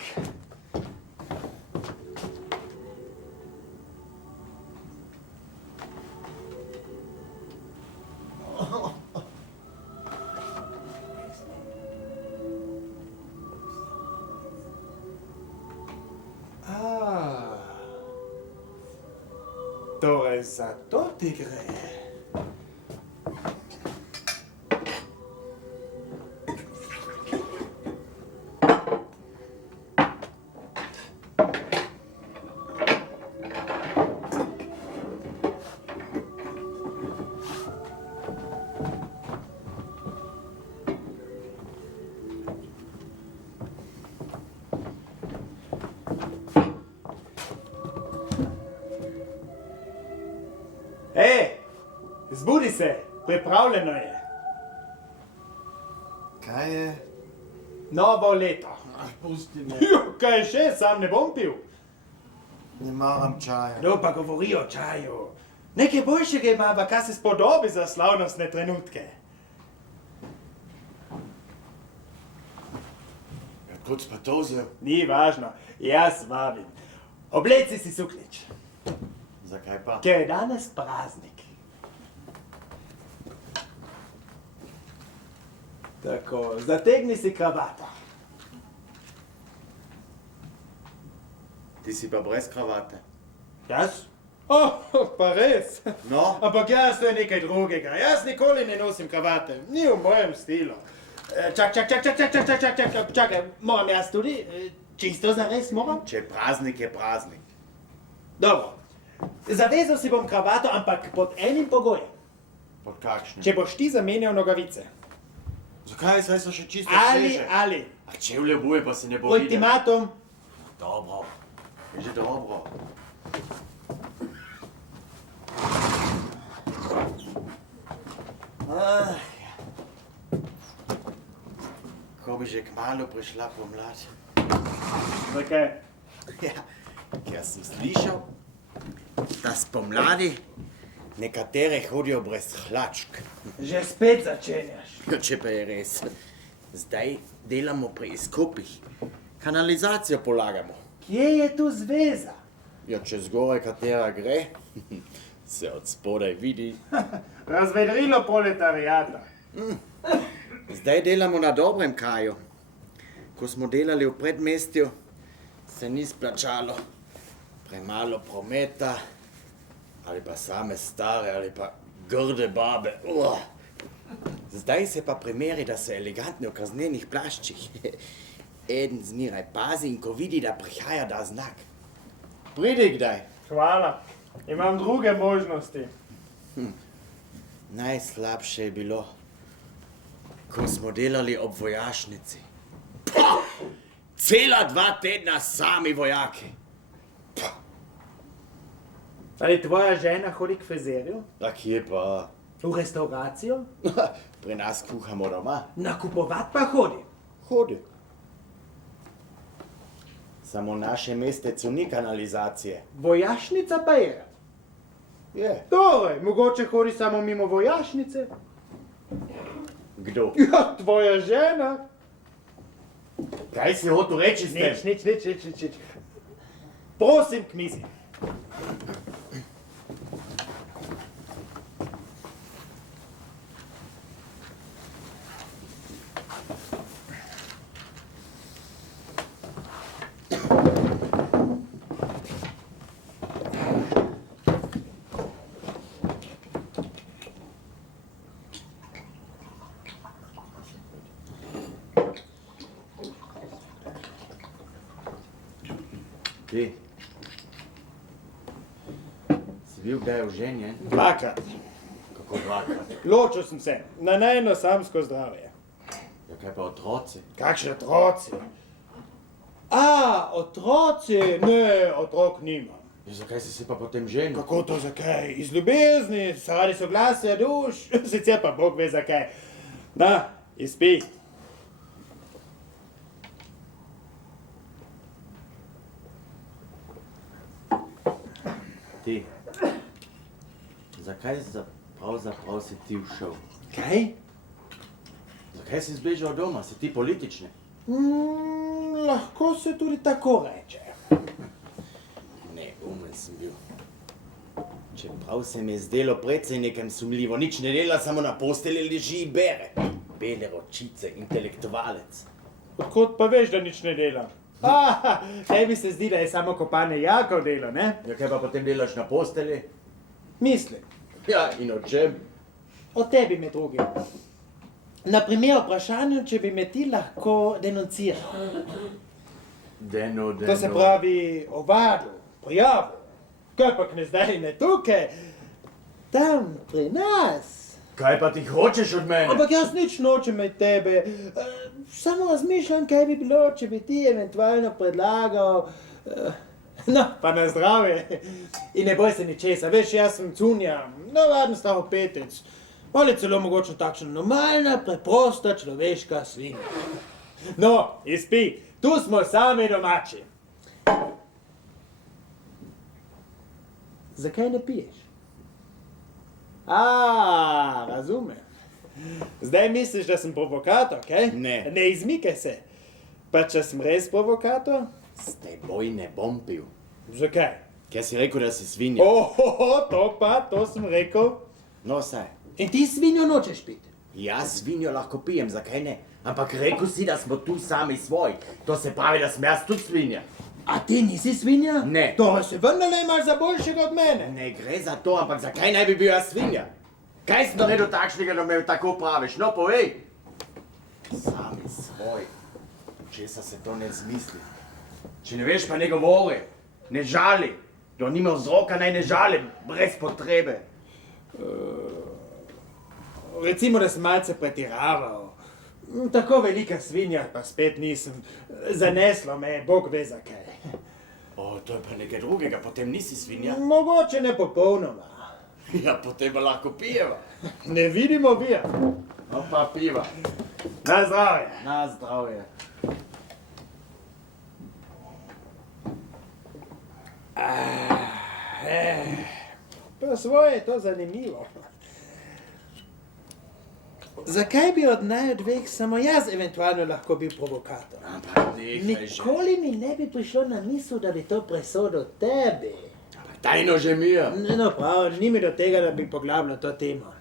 Torej za to ti gre. Zbudi se, pripravljeno je. Kaj je? Novo leto. Pusti me. Kaj še, sam ne bom pil. Ne maram čaja. Kdo pa govori o čaju? Nekaj boljšega ima, pa kaj se spodobi za slavnostne trenutke. Kod si pa to vzel? Ni važno, jaz vabim. Obleci si suknič. Zakaj pa? Ker je danes praznik. Tako, zategni si kravato. Ti si pa brez kravate. Jaz? Pa res. No? Ampak jaz to je nekaj drugega. Jaz nikoli ne nosim kravate. Ni v mojem stilu. Čakaj, moram jaz tudi? Čisto zares moram? Če je praznik, je praznik. Dobro. Zavezal si bom kravato, ampak pod enim pogojem. Pod kakšnim? Če boš ti zamenjal nogavice. Zakaj, saj so še čisto sveže? Ali. A čevlje boje pa se ne bo videl. Ultimatum. Dobro. Je že dobro. Ko bi že kmalu prišla pomlad. Zakaj? Ja, ker sem slišal, da spomladi Nekatere hodijo brez hlačk. Že spet začenjaš. Ja, če pa je res. Zdaj delamo pri izkopih. Kanalizacijo polagamo. Kje je tu zveza? Ja, če zgoraj katera gre, se od spodaj vidi. Razvedrilo proletarijata. Zdaj delamo na dobrem kraju. Ko smo delali v predmestju, se ni splačalo. Premalo prometa, ali pa same stare, ali pa grde babe. Zdaj se pa primeri, da so elegantni v kaznenih plaščih. Eden zmeraj pazi in ko vidi, da prihaja, da znak. Pridi kdaj. Hvala. Imam druge možnosti. Najslabše je bilo, ko smo delali ob vojašnici. Cela 2 tedna sami vojaki. Ali tvoja žena hodi k frizerju? A kje pa? V restauracijo? Pri nas kuhamo doma. Nakupovat pa hodi. Hodi. Samo naše mestecu ni kanalizacije. Vojašnica pa je. Je. Torej, mogoče hodi samo mimo vojašnice. Kdo? Ja, tvoja žena. Kaj si hotel reči s tem? Nič. Prosim, k mizi. Ti. Si bil kdaj oženjen? 2-krat. Kako 2-krat? Ločil sem se. Na najno samsko zdravje. Ja, kaj pa otroci? Kakšni otroci? Otroci? Ne, otrok nimam. Ja, zakaj si se pa potem ženil? Kako to zakaj? Iz ljubezni, zaradi soglasja duš, sicer pa Bog ve zakaj. Na, izpi. Ti. Zakaj pravzaprav si ti všel? Kaj? Zakaj si zbežal od doma? Si ti politični? Lahko se tudi tako reče. Ne, umen sem bil. Čeprav se mi je zdelo precej nekem sumljivo, nič ne dela, samo na postelji leži in bere. Bele ročice, intelektualec. Odkot pa veš, da nič ne dela? Tebi se zdi, da je samo kopanje jakov delo, ne? Ja, kaj pa potem delaš na postelji? Mislim, Ja, in o čem? o tebi med drugim. Na primer vprašanju, če bi me ti lahko denunciral. Deno. To se pravi ovadil, prijavil. Kaj pa ne zdaj ne tukaj? Tam, pri nas. Kaj pa ti hočeš od mene? Ampak jaz nič nočem od tebe. Samo razmišljam, kaj bi bilo, če bi ti eventualno predlagal. No, pa na zdravje. In ne boj se ničesa, veš, jaz sem cunja, navaden staro-petec. Ali celo mogoče takšna normalna, preprosta človeška svinja. No, izpi, tu smo sami domači. Zakaj ne piješ? Razumem. Zdaj misliš, da sem provokator, kaj? Ne. Ne izmikaj se. Pa če sem res provokator? S teboj ne bom pil. Zakaj? Kaj si rekel, da si svinja? To sem rekel. No, saj. In ti svinjo nočeš piti? Jaz svinjo lahko pijem, zakaj ne? Ampak rekel si, da smo tu sami svoji. To se pravi, da sem jaz tudi svinja. A ti nisi svinja? Ne. Torej se vendarle imaš za boljšega od mene. Ne gre za to, ampak zakaj naj bi bil jaz svinja? Kaj si naredil takšnega, da me tako praviš? No, povej. Sami svoj. Česa se to ne zmisli? Če ne veš, pa ne govori. Ne žali. Kdo nima vzroka, naj ne žali. Brez potrebe. Recimo, da sem malce pretiraval. Tako velika svinja pa spet nisem. Zaneslo me je, Bog ve zakaj. To je pa nekaj drugega, potem nisi svinja. Mogoče ne popolnoma. Ja, potem pa lahko pijeva. Ne vidimo vija. No pa piva. Na zdravje. Na zdravje. Po svoje je to zanimivo. Zakaj bi od naju dveh samo jaz eventualno lahko bil provokator? Ampak nehaj že. Nikoli mi ne bi prišlo na misel, da bi to presodil tebi. Ampak daj no že mir. No prav, ni mi do tega, da bi poglabljal to temo.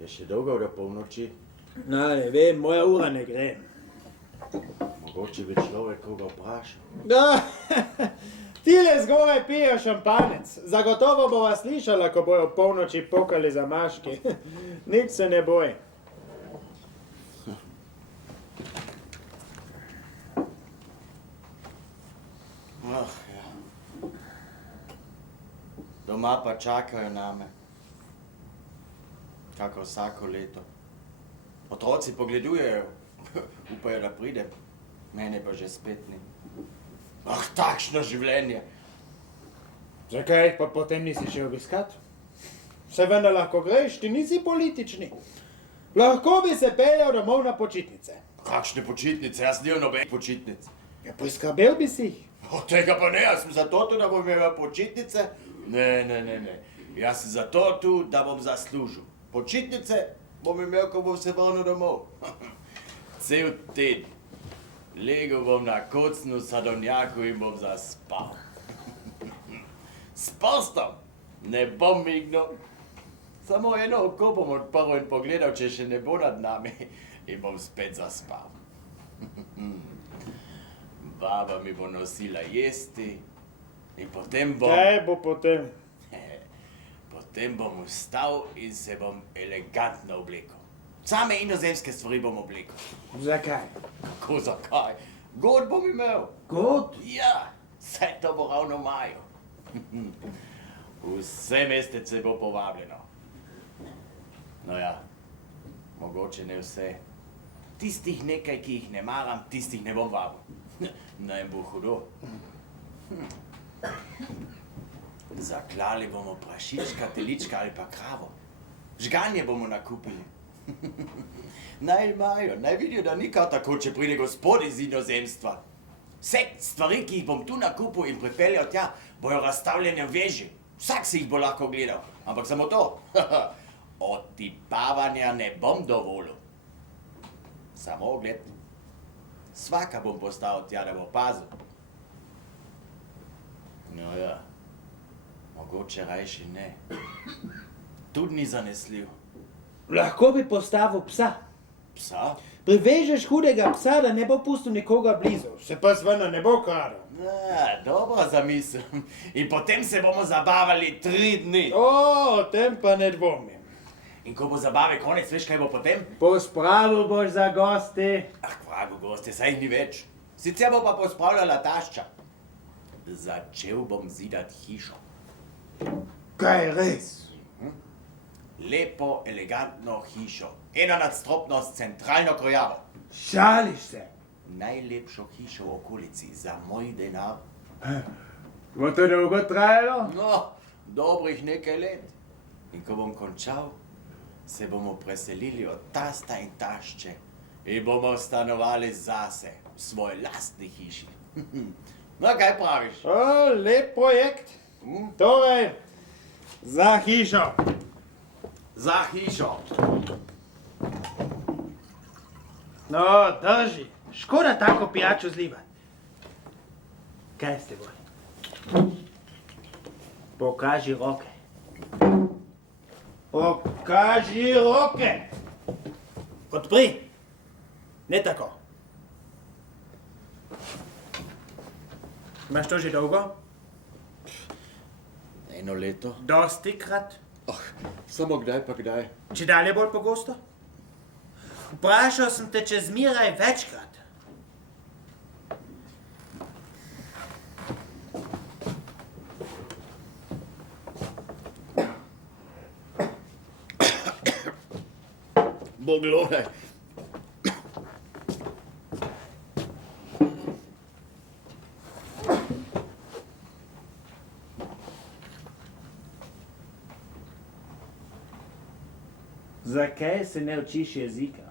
Je še dolgo do polnoči? No, ne vem, moja ura ne gre. Mogoče bi človek koga vprašal. Da, tile zgoraj pijejo šampanec. Zagotovo bova slišala, ko bojo ob polnoči pokali za maški. Nič se ne boj. Ja. Doma pa čakajo name. Kako vsako leto. Otroci pogledujejo, upajo, da pridem. Mene pa že spet ni. Takšno življenje. Zakaj pa potem nisi še obiskat? Se vendar lahko greš, ti nisi politični. Lahko bi se peljal domov na počitnice. Kakšne počitnice? Jaz nimam nobenih počitnic. Ja, poskrbel bi si jih. Od tega pa ne, jaz sem zato tu, da bom imel počitnice. Ne. Jaz sem zato tu, da bom zaslužil. Počitnice bom imel, ko bom se vrnil domov. Cel teden. Legel bom na kocnu sadovnjaku in bom zaspal. S prstom ne bom mignil. Samo eno oko bom odprl in pogledal, če še ne bo nad nami, in bom spet zaspal. Baba mi bo nosila jesti in potem bom... Kaj bo potem? Potem bom vstal in se bom elegantno oblekel. Same inozemske stvari bom oblekel. Zakaj? Kako zakaj? God bom imel. God? Ja, vse to bo ravno v maju. Vse mestece bo povabljeno. No ja, mogoče ne vse. Tistih nekaj, ki jih ne maram, tistih ne bom vabil. Naj bo hudo. Zaklali bomo prašička, telička ali pa kravo. Žganje bomo nakupili. Naj imajo, naj vidijo, da ni kar tako, če pride gospod iz inozemstva. Vse stvari, ki jih bom tu nakupil in pripeljal tja, bojo razstavljene v veži. Vsak si jih bo lahko gledal, ampak samo to. Otipavanja ne bom dovolil. Samo ogled. Svaka bom postavil tja, da bo pazil. No ja, mogoče rajši ne. Tudi ni zanesljiv. Lahko bi postavil psa. Psa? Privežeš hudega psa, da ne bo pustil nikoga blizu. Se pa zvena ne bo kradel. Dobra zamisel. In potem se bomo zabavali 3 dni. O tem pa ne dvomim. In ko bo zabave konec, veš, kaj bo potem? Pospravil boš za gosti. Vragu goste, saj jih ni več. Sicer bo pa pospravljala tašča. Začel bom zidat hišo. Kaj res? Lepo, elegantno hišo. Ena nadstropno s centralno krojavo. Šališ se? Najlepšo hišo v okolici za moj denar. Bo to dolgo trajalo? No, dobrih nekaj let. In ko bom končal, se bomo preselili od tasta in tašče in bomo stanovali zase v svoji lastni hiši. No, kaj praviš? O, lep projekt. Torej, za hišo. Za hišo. No, drži. Škoda tako pijačo zlivati. Kaj ste bolj? Pokaži roke. Pokaži roke. Odpri. Ne tako. Imaš to že dolgo? 1 leto. Dostikrat? Samo kdaj pa kdaj. Če dalje bolj pogosto? Vprašal sem te čez zmeraj večkrat. Boglone. Zakaj se ne učiš jezika?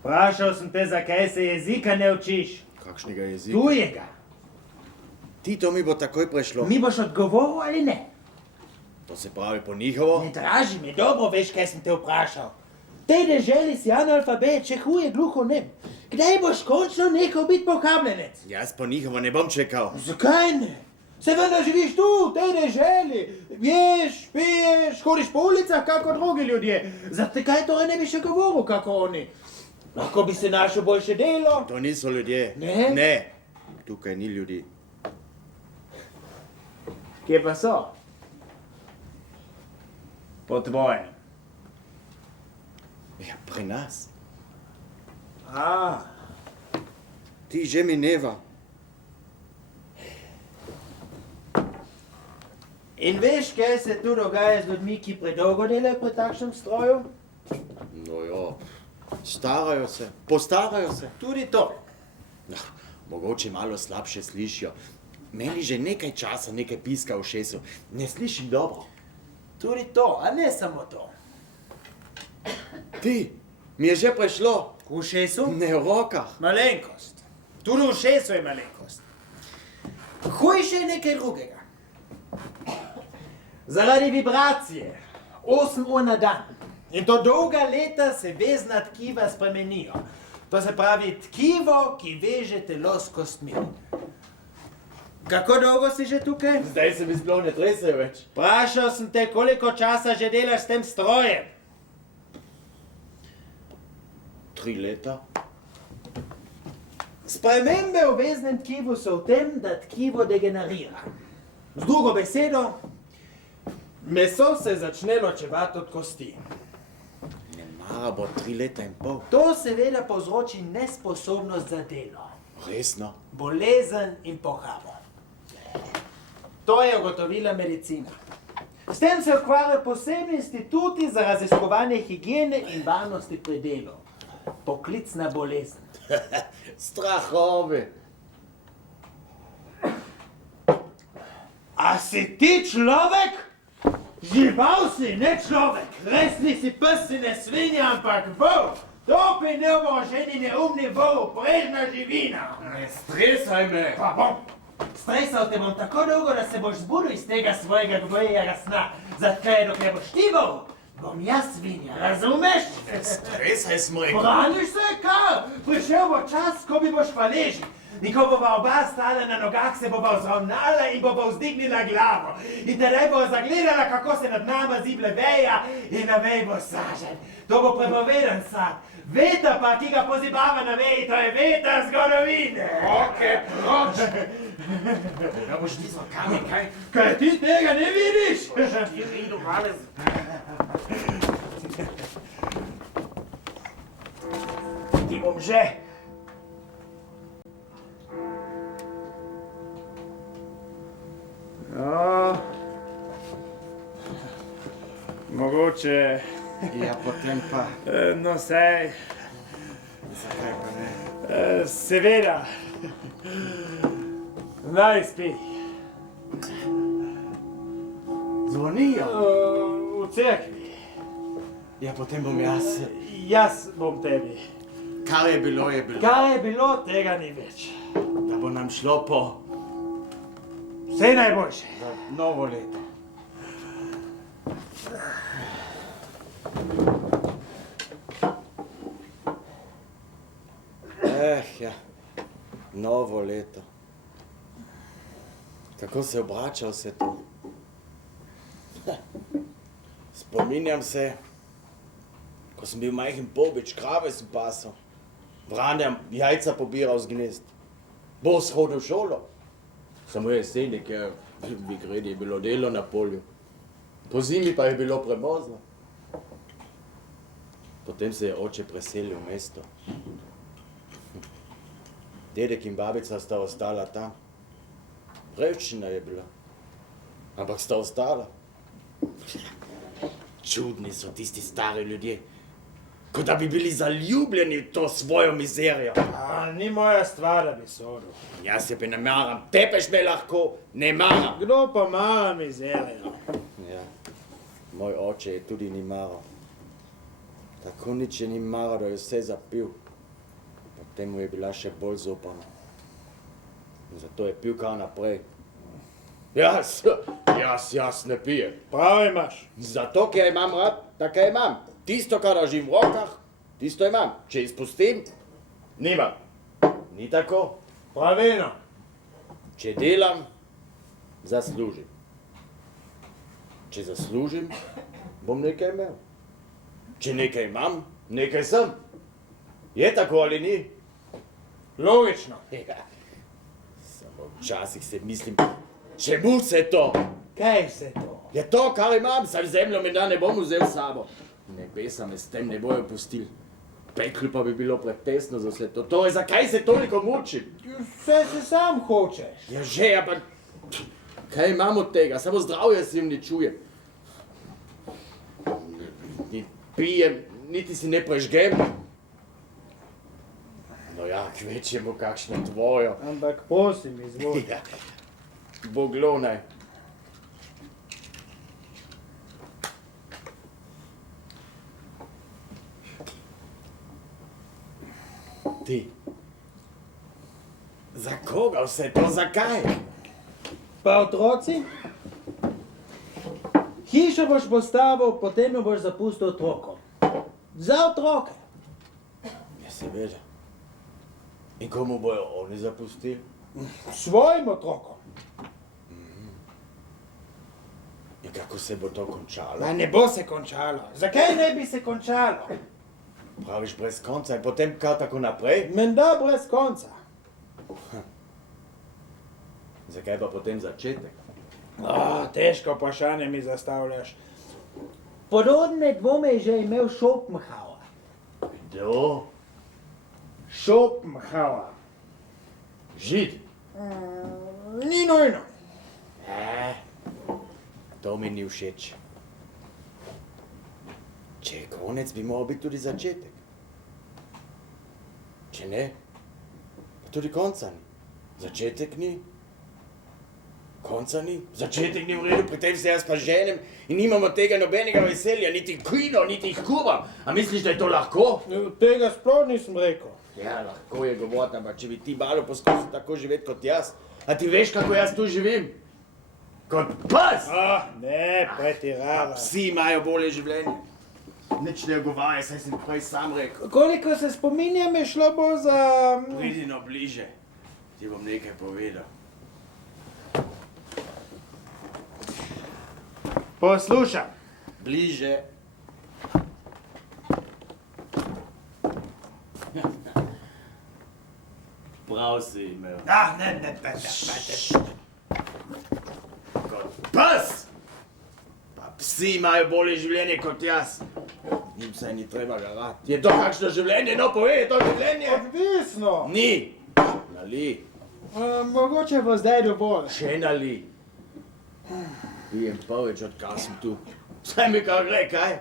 Vprašal sem te, zakaj se jezika ne učiš. Kakšnega jezika? Tujega. Ti to mi bo takoj prešlo. Mi boš odgovoril ali ne? To se pravi po njihovo? Ne draži me, dobro veš, kaj sem te vprašal. V tej deželi si analfabet, če huje gluho nem. Kdaj boš končno nehal biti pohabljenec? Jaz po njihovo ne bom čekal. Zakaj ne? Se vendar živiš tu, v tej deželi. Ješ, piješ, hodiš po ulicah, kako drugi ljudje. Zato kaj torej ne bi še govoril, kako oni? Lahko bi se našel boljše delo. To niso ljudje. Ne? Ne. Tukaj ni ljudi. Kje pa so? Po tvojem. Ja, pri nas. A, Ti že mineva. in veš, kaj se tu dogaja z ljudmi, ki predolgo delajo pri takšnem stroju? No jo, starajo se, postarajo se. Tudi to. No, mogoče malo slabše slišijo. Meni že nekaj časa nekaj piska v šesu. Ne slišim dobro. Tudi to, a ne samo to. Ti, mi je že prešlo. V šesu? Ne v rokah. Malenkost. Tudi v šesu je malenkost. Hujše je nekaj drugega. Zaradi vibracije, 8 ur na dan. In to dolga leta se vezna tkiva spremenijo. To se pravi tkivo, ki veže telo s kostmi. Kako dolgo si že tukaj? Zdaj se mi sploh ne tresejo več. Vprašal sem te, koliko časa že delaš s tem strojem. 3 leta. Spremembe v veznem tkivu so v tem, da tkivo degenerira. Z drugo besedo, meso se začne ločevati od kosti. Ne mara bo 3 leta in pol. To seveda povzroči nesposobnost za delo, Resno? bolezen in pohabo. To je ugotovila medicina. S tem se ukvarjajo posebni instituti za raziskovanje higiene in varnosti pri delu. Poklicna bolezen. Strahovi. A si ti človek? Žival si, ne človek. Resni si pes, si ne svinja, ampak vol. To bi ne bo ženi neumni vol, prežna živina. Ne stresaj me. Pa bom. Stresal te bom tako dolgo, da se boš zbudil iz tega svojega gojega sna. Zakaj, dokler boš ti vol, bom jaz svinja, razumeš? Stresaj smreko. Braniš se, Karl? Prišel bo čas, ko mi boš hvaležen. In ko bova oba stala na nogah, se bova vzravnala in bova vzdignila glavo. In tedaj bova zagledala, kako se nad nama zible veja in na veji bo sažen. To bo prepovedan sad. Veter pa, ki ga pozibava na veji, to je veter zgodovine. Roke proč. Ja boš ti kamen, kaj? Kaj ti tega ne vidiš? Ti vidu male. Ti bom že. No, mogoče, Ja, potem pa. no sej, Zakaj pa ne? seveda, naj spi. Zvonijo. V cerkvi, Ja, potem bom jaz. jaz bom tebi. Kar je bilo, je bilo. Kaj je bilo, tega ni več. Da bo nam šlo po Vse najboljše. za novo leto. Ja, novo leto. Kako se obrača vse to? Spominjam se, ko sem bil majhen pobič, krave sem pasal. Vranjam jajca pobiral z gnezd. Bo shodil v šolo. Samo jeseni, ker v gredi je bilo delo na polju. Po zimi pa je bilo premozno. Potem se je oče preselil v mesto. Dedek in babica sta ostala tam. Revščina je bila. Ampak sta ostala. Čudni so tisti stari ljudje. Kot da bi bili zaljubljeni v to svojo mizerijo. A, ni moja stvar, da bi sodil. Jaz se pa ne maram. Tepeš me lahko, ne maram. Kdo pa mara mizerijo? Ja, moj oče je tudi ni maral. Tako nič je ni maral, da je vse zapil. Potem mu je bila še bolj zopana. To je pil kao naprej. Jaz ne pijem. Prav imaš. Zato, ker imam rad, tako imam. Tisto, kar držim v rokah, tisto imam. Če izpustim, nimam. Ni tako? Pravilno. Če delam, zaslužim. Če zaslužim, bom nekaj imel. Če nekaj imam, nekaj sem. Je tako ali ni? Logično. Ja. Samo včasih se mislim, čemu se to? Kaj vse to? Je to, kar imam, saj zemljo menda ne bom vzel s sabo. Nebesa me s tem ne bojo pustili. Peklu pa bi bilo pretesno za vse to. Torej, zakaj se toliko mučim? Vse se sam hočeš. Ja že, ampak kaj imam od tega? Samo zdravje si ne čujem. Ni pijem, niti si ne prežgem. No ja, kvečjemu kakšno tvojo. Ampak prosim, izvoli. Ja, boglonaj. Ti. Za koga vse to? Zakaj? Pa otroci? Hišo boš postavil, potem jo boš zapustil otrokom. Za otroke. Ja, seveda. In komu bojo oni zapustili? Svojim otrokom. In kako se bo to končalo? Ma ne bo se končalo. Zakaj ne bi se končalo? Praviš brez konca in potem kar tako naprej? Menda brez konca. Zakaj pa potem začetek? Težko vprašanje mi zastavljaš. Podobne dvome je že imel Schopenhauer. Kdo? Schopenhauer. Žid? Ni nujno. To mi ni všeč. Če je konec, bi moral biti tudi začetek. Če ne, pa tudi konca ni. Začetek ni, konca ni, začetek ni v redu, pri tem se jaz pa ženem in nimam od tega nobenega veselja, niti kino, niti jih kuvam. A misliš, da je to lahko? Tega sploh nisem rekel. Ja, lahko je govoriti, ampak če bi ti malo poskusil tako živeti kot jaz, a ti veš, kako jaz tu živim? Kot pes! Ne, pretirava. Psi imajo bolje življenje. Nič ne ogovarja, saj sem prej sam rekel. Koliko se spominjam, je šlo bolj za... Pridi no bliže, ti bom nekaj povedal. Poslušam. Bliže. Prav si imel. Ne. Kot pes! Pa psi imajo bolje življenje kot jaz. Njim saj ni treba garati. Je to kakšno življenje? No, povej, je to življenje? Odvisno. Ni. Nali. Mogoče bo zdaj dovolj. Še nali. Pijem poveč, odkar sem tu. Saj mi kar gre, kaj?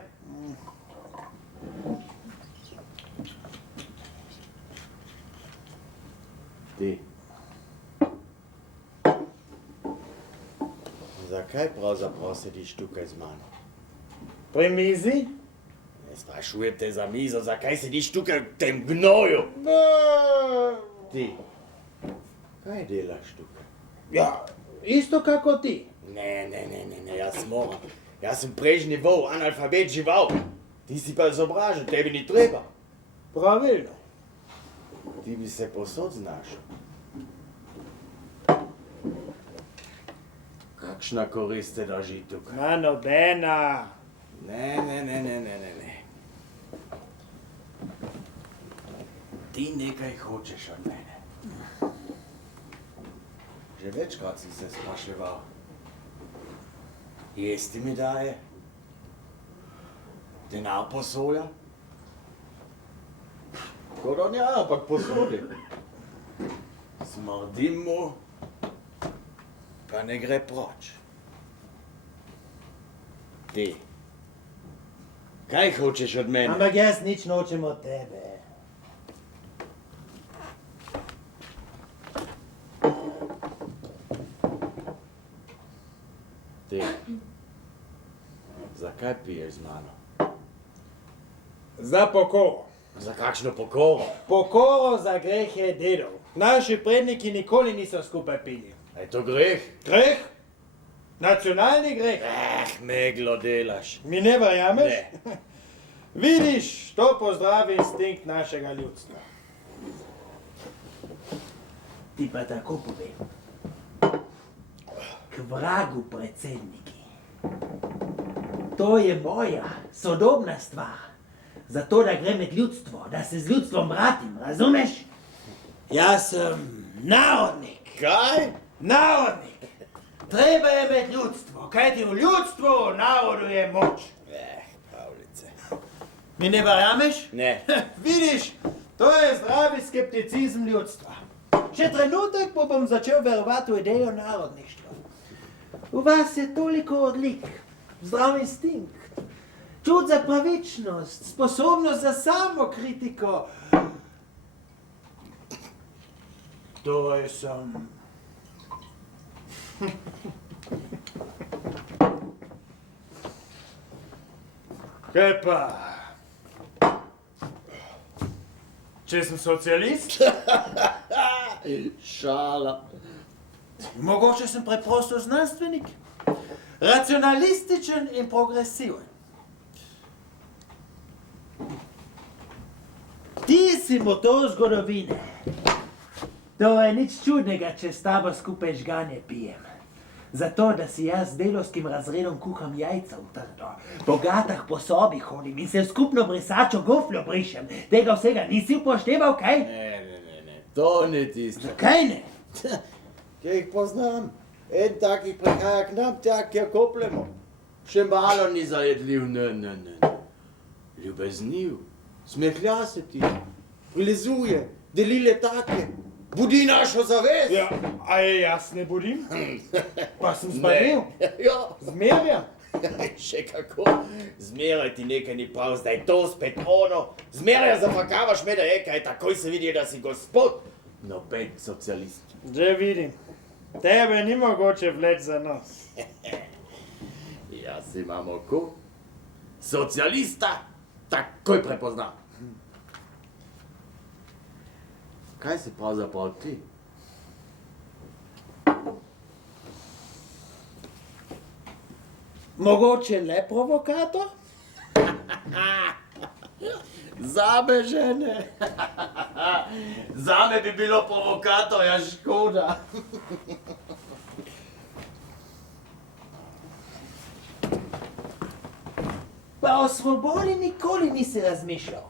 Ti. Zakaj pravzaprav sediš tukaj z mano? Pri mizi? Ne sprašujem te za mizo, zakaj sediš tukaj v tem gnoju? Ti. Kaj delaš tukaj? Ja, isto kako ti. Ne, jaz moram. Jaz sem prejšnji vol, analfabet žival. Ti si pa izobražen, tebi ni treba. Pravilno. Ti bi se posod znašel. Kakšna korist te drži tukaj? Ma nobena. Ne. Ti nekaj hočeš od mene. Že večkrat sem se spraševal. Jesti mi daje? Denar posoja? Koda nja, ampak posodi. Smrdim mu, pa ne gre proč. Ti, kaj hočeš od mene? Ampak jaz nič nočem od tebe. Ti, zakaj piješ z mano? Za pokoro. Za kakšno pokoro? Pokoro za grehe dedov. Naši predniki nikoli niso skupaj pili. Je to greh? Greh? Nacionalni greh? Meglo delaš. Mi ne verjameš? Ne. Vidiš, to pozdravi instinkt našega ljudstva. Ti pa tako povem. K vragu predsedniki. To je moja sodobna stvar. Zato, da grem med ljudstvo, da se z ljudstvom vratim, razumeš? Jaz sem narodnik. Kaj? Narodnik. Treba je med ljudstvo, kajti v ljudstvu, v narodu je moč. Pravljice. Mi ne verjameš? Ne. Vidiš, to je zdravi skepticizem ljudstva. Še trenutek pa bom začel verovati v idejo narodništva. V vas je toliko odlik, zdrav instinkt, čut za pravičnost, sposobnost za samokritiko. To je sem. Kaj pa? Če sem socialist? Šala. Mogoče sem preprosto znanstvenik. Racionalističen in progresiven. Ti si motor zgodovine. To je nič čudnega, če s tabo skupaj žganje pijem. Zato, da si jaz z delovskim razredom kuham jajca v trdo, po gatah po sobi hodim in se v skupno brisačo gofljo brišem. Tega vsega nisi upošteval, kaj? Ne. To ni tisto. Zakaj ne? Kje jih poznam? En takih prihaja k nam, tja, kjer koplemo. Še malo ni zajedljiv, ne. Ljubezniv, smehlja se ti, prilizuje, deli letake, budi našo zavest. Ja, a je jaz ne budim? Pa sem zmanil? Ja. Zmerjam? Še kako, zmeraj ti nekaj ni prav, zdaj to spet ono, zmeraj zafakavaš me, da je kaj, takoj se vidi, da si gospod, noben socialist. Že vidim. Tebe ni mogoče vleč za nos. Jaz imam oko, socialista takoj prepoznam. Kaj si pravzaprav ti? Mogoče le provokator? Zame že ne. Zame bi bilo provokatorja škoda. Pa o svobodi nikoli nisi razmišljal.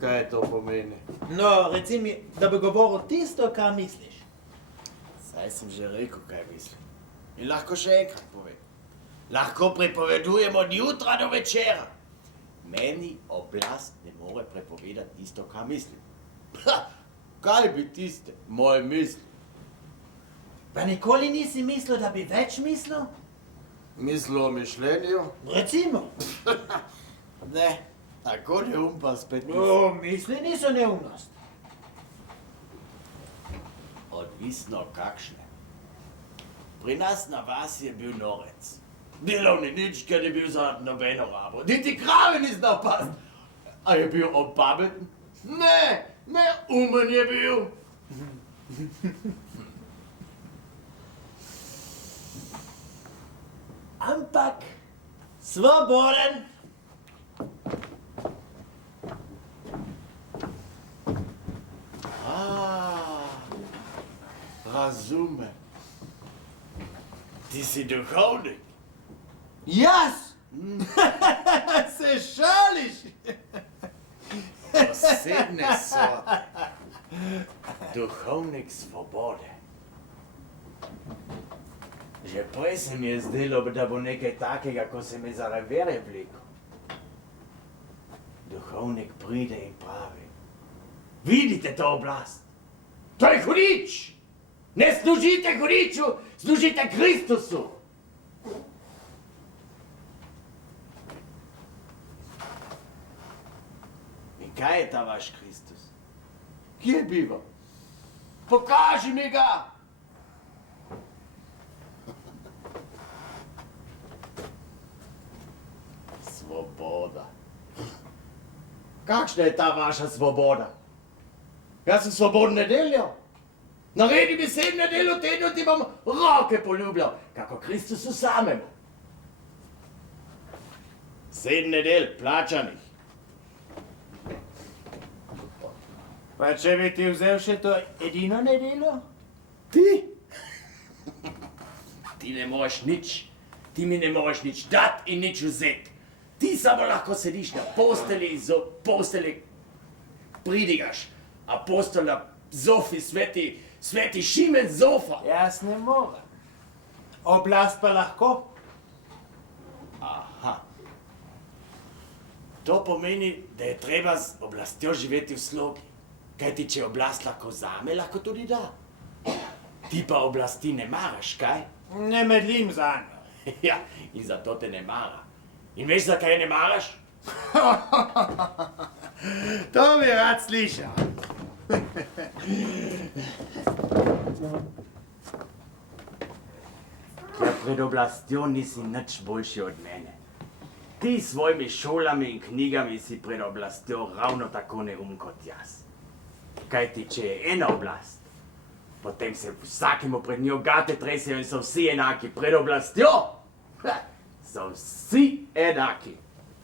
Kaj to pomeni? No, reci mi, da bi govoril tisto, kar misliš. Saj sem že rekel, kaj mislim. In lahko še enkrat povem. Lahko prepovedujem od jutra do večera. Meni oblast ne more prepovedati tisto, kar mislim. Kaj bi tiste, moje misli? Pa nikoli nisi mislil, da bi več mislil? Mislil o mišljenju? Recimo. Ne, tako neum pa spet mislim. O, misli niso neumnost. Odvisno kakšne. Pri nas na vasi je bil norec. Delovni nič, ker je bil za nobeno rabo. Niti krave ni znal past. A je bil opameten? Ne, umen je bil. Ampak svoboden. Razumem. Ti si duhovnik. Jaz? Se šališ? Posebne sorte. Duhovnik svobode. Že prej se mi je zdelo, da bo nekaj takega, ko se mi zaradi vere vlekel. Duhovnik pride in pravi. Vidite to oblast? To je hudič! Ne služite hudiču, služite Kristusu! In kaj je ta vaš Kristus? Kje biva? Pokaži mi ga! Svoboda. Kakšna je ta vaša svoboda? Jaz sem svobodno nedeljo. Naredi mi 7 nedel v tednu, ti bom roke poljubljal, kako Kristusu samemu. 7 nedel, plačanih. Pa če bi ti vzel še to edino nedelo? Ti? Ti ne moreš nič. Ti mi ne moreš nič dati in nič vzeti. Ti samo lahko sediš na posteli in posteli pridigaš. Apostola Zofi, sveti Šimen Zofa. Jaz ne morem. Oblast pa lahko? Aha. To pomeni, da je treba z oblastjo živeti v slogi. Kajti, če oblast lahko vzame, lahko tudi da. Ti pa oblasti ne maraš, kaj? Ne medlim zanjo. Ja, in zato te ne mara. In veš, zakaj ne maraš? To bi rad slišal. Ja, pred oblastjo nisi nič boljši od mene. Ti s svojimi šolami in knjigami si pred oblastjo ravno tako neum kot jaz. Kajti, če je ena oblast, potem se vsakemu pred njo gate tresejo in so vsi enaki. Pred oblastjo so vsi enaki.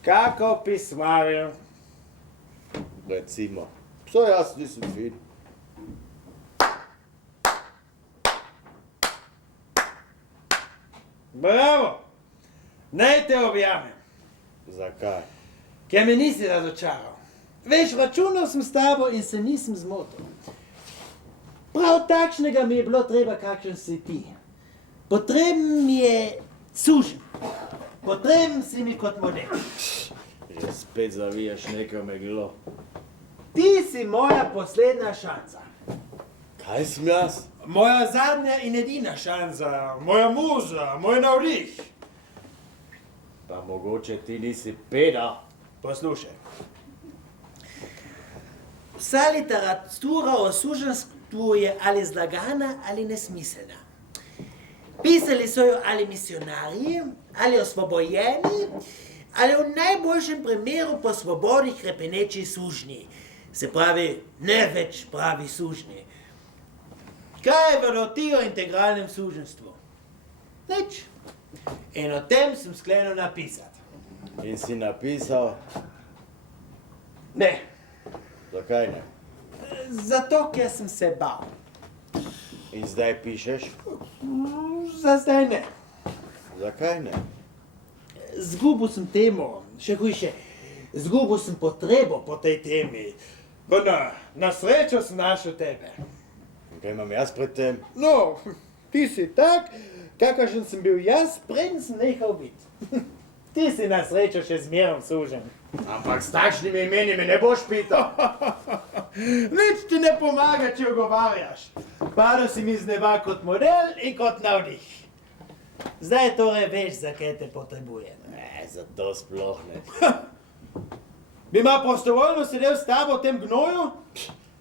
Kako pismarju? Recimo, so jaz nisem fin. Bravo! Naj te objamem. Zakaj? Ker me nisi razočaral. Veš, računal sem s tabo in se nisem zmotil. Prav takšnega mi je bilo treba, kakšen si ti. Potreben mi je sužen. Potreben si mi kot model. Že spet zavijaš neko meglo. Ti si moja poslednja šansa. Kaj sem jaz? Moja zadnja in edina šansa. Moja muza, moj navdih. Pa mogoče ti nisi peda. Poslušaj. Vsa literatura o suženstvu je ali zlagana ali nesmiselna. Pisali so jo ali misionarji, ali osvobojeni, ali v najboljšem primeru po svobodi krepeneči sužnji. Se pravi, ne več pravi sužnji. Kaj vedo ti o integralnem suženstvu? Nič. In o tem sem sklenil napisati. In si napisal, Ne. zakaj ne? Zato, ker sem se bal. In zdaj pišeš, Za zdaj ne. zakaj ne? Zgubil sem temo, še hujše. Zgubil sem potrebo po tej temi. Pa na srečo sem našel tebe. In kaj imam jaz pred tem? No, ti si tak, kakršen sem bil jaz, preden sem nehal biti. Ti si na srečo še zmerom sužen. Ampak s takšnimi imeni me ne boš pital. Nič ti ne pomaga, če ogovarjaš. Padel si mi z neba kot model in kot navdih. Zdaj torej veš, zakaj te potrebujem. Ne, zato sploh ne. Bi ima prostovoljno sedel s tabo v tem gnoju?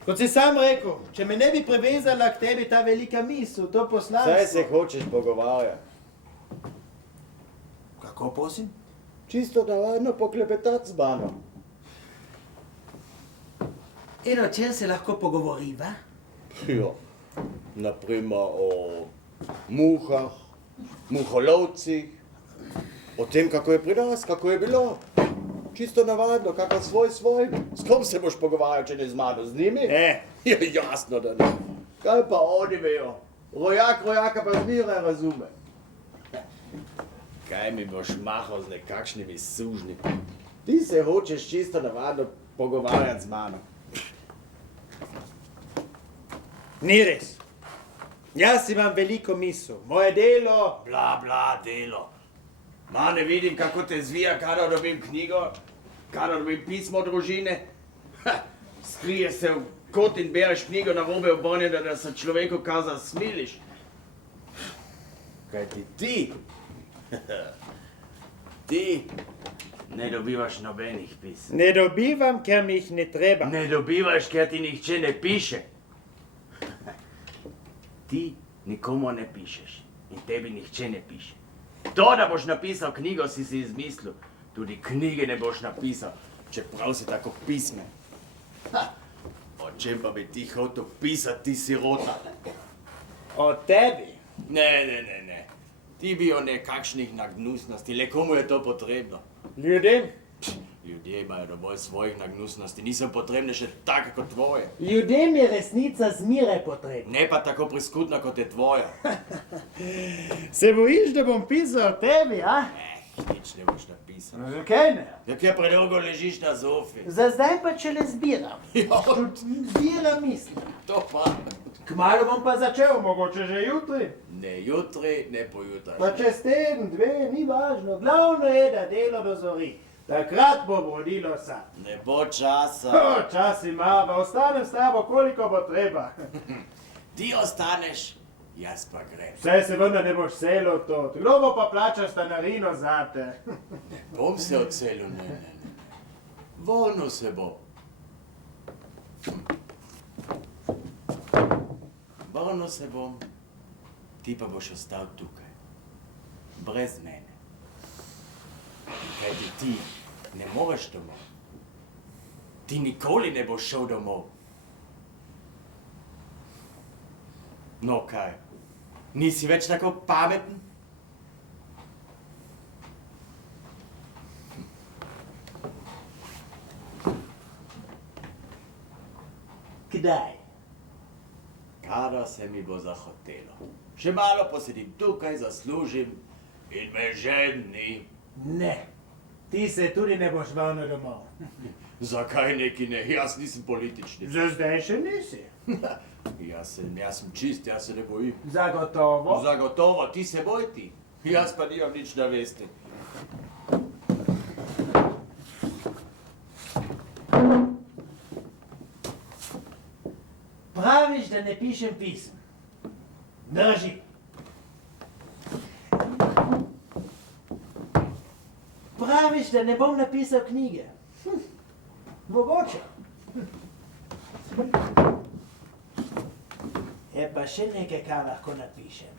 Kot si sam rekel, če me ne bi privezala k tebi ta velika misel, to Saj poslanstvo. se hočeš pogovarjati. Kako prosim? Čisto navadno poklepetati z mano. In o čem se lahko pogovoriva? Jo, naprimer o muhah, muholovcih, o tem, kako je pri nas, kako je bilo. Čisto navadno, kako svoj. S kom se boš pogovarjal, če ne z mano, z njimi? Ne. Ja, jasno, da ne. Kaj pa oni vejo? Rojaka pa zmeraj razume. Kaj mi boš mahal z nekakšnimi sužnji? Ti se hočeš čisto navadno pogovarjati z mano. Ni res. Jaz imam veliko misel. Moje delo... Bla, delo. Ma ne vidim, kako te zvija, kadar dobim knjigo, kadar dobim pismo družine. Skriješ se v kot in bereš knjigo na robe obrnjene, da se človeku kaza smiliš. Kaj ti? Ti ne dobivaš nobenih pisem. Ne dobivam, ker mi jih ne treba. Ne dobivaš, ker ti nihče ne piše. Ti nikomu ne pišeš in tebi nihče ne piše. To, da boš napisal knjigo, si izmislil. Tudi knjige ne boš napisal, čeprav si tako pismen. Od čem pa bi ti hotel pisati, ti sirota? O tebi. Ne. Ti bi o nekakšnih nagnusnosti, le komu je to potrebno? Ljudem. Ljudje imajo dovolj svojih nagnusnosti, niso potrebne še take kot tvoje. Ljudem je resnica zmeraj potrebna. Ne pa tako priskutna kot je tvoja. Se bojiš, da bom pisal o tebi, a? Nič ne boš napisal. No, zakaj ne? Ja, kje predolgo ležiš na zofi? Za zdaj pa če le zbiram. Ja, Zbiram misli. to pa. Kmalu bom pa začel, mogoče že jutri. Ne jutri, ne pojutra. Pa čez teden, dve, ni važno. Glavno je, da delo dozori. Takrat bo rodilo sad. Ne bo časa. Čas ima, pa ostanem s tabo, koliko bo treba. Ti ostaneš, jaz pa grem. Vse se vendar ne boš selil to. Kdo bo pa plačal stanarino zate? Bom se odselil, ne. Volno se bo. Volno se bom, ti pa boš ostal tukaj. Brez mene. Kajti ti ne moreš domov. Ti nikoli ne boš šel domov. No kaj, nisi več tako pameten? Kdaj? Kada se mi bo zahotelo. Še malo posedim tukaj, zaslužim in me ženi. Ne. Ti se tudi ne boš vrnil domov. Zakaj neki ne? Jaz nisem politični. Za zdaj še nisi. Jaz sem čist, jaz se ne bojim. Zagotovo. Zagotovo, ti se boj ti. Jaz pa nimam nič na vesti. Praviš, da ne pišem pisem. Drži. Praviš, da ne bom napisal knjige. Mogoče. Je pa še nekaj, kar lahko napišem.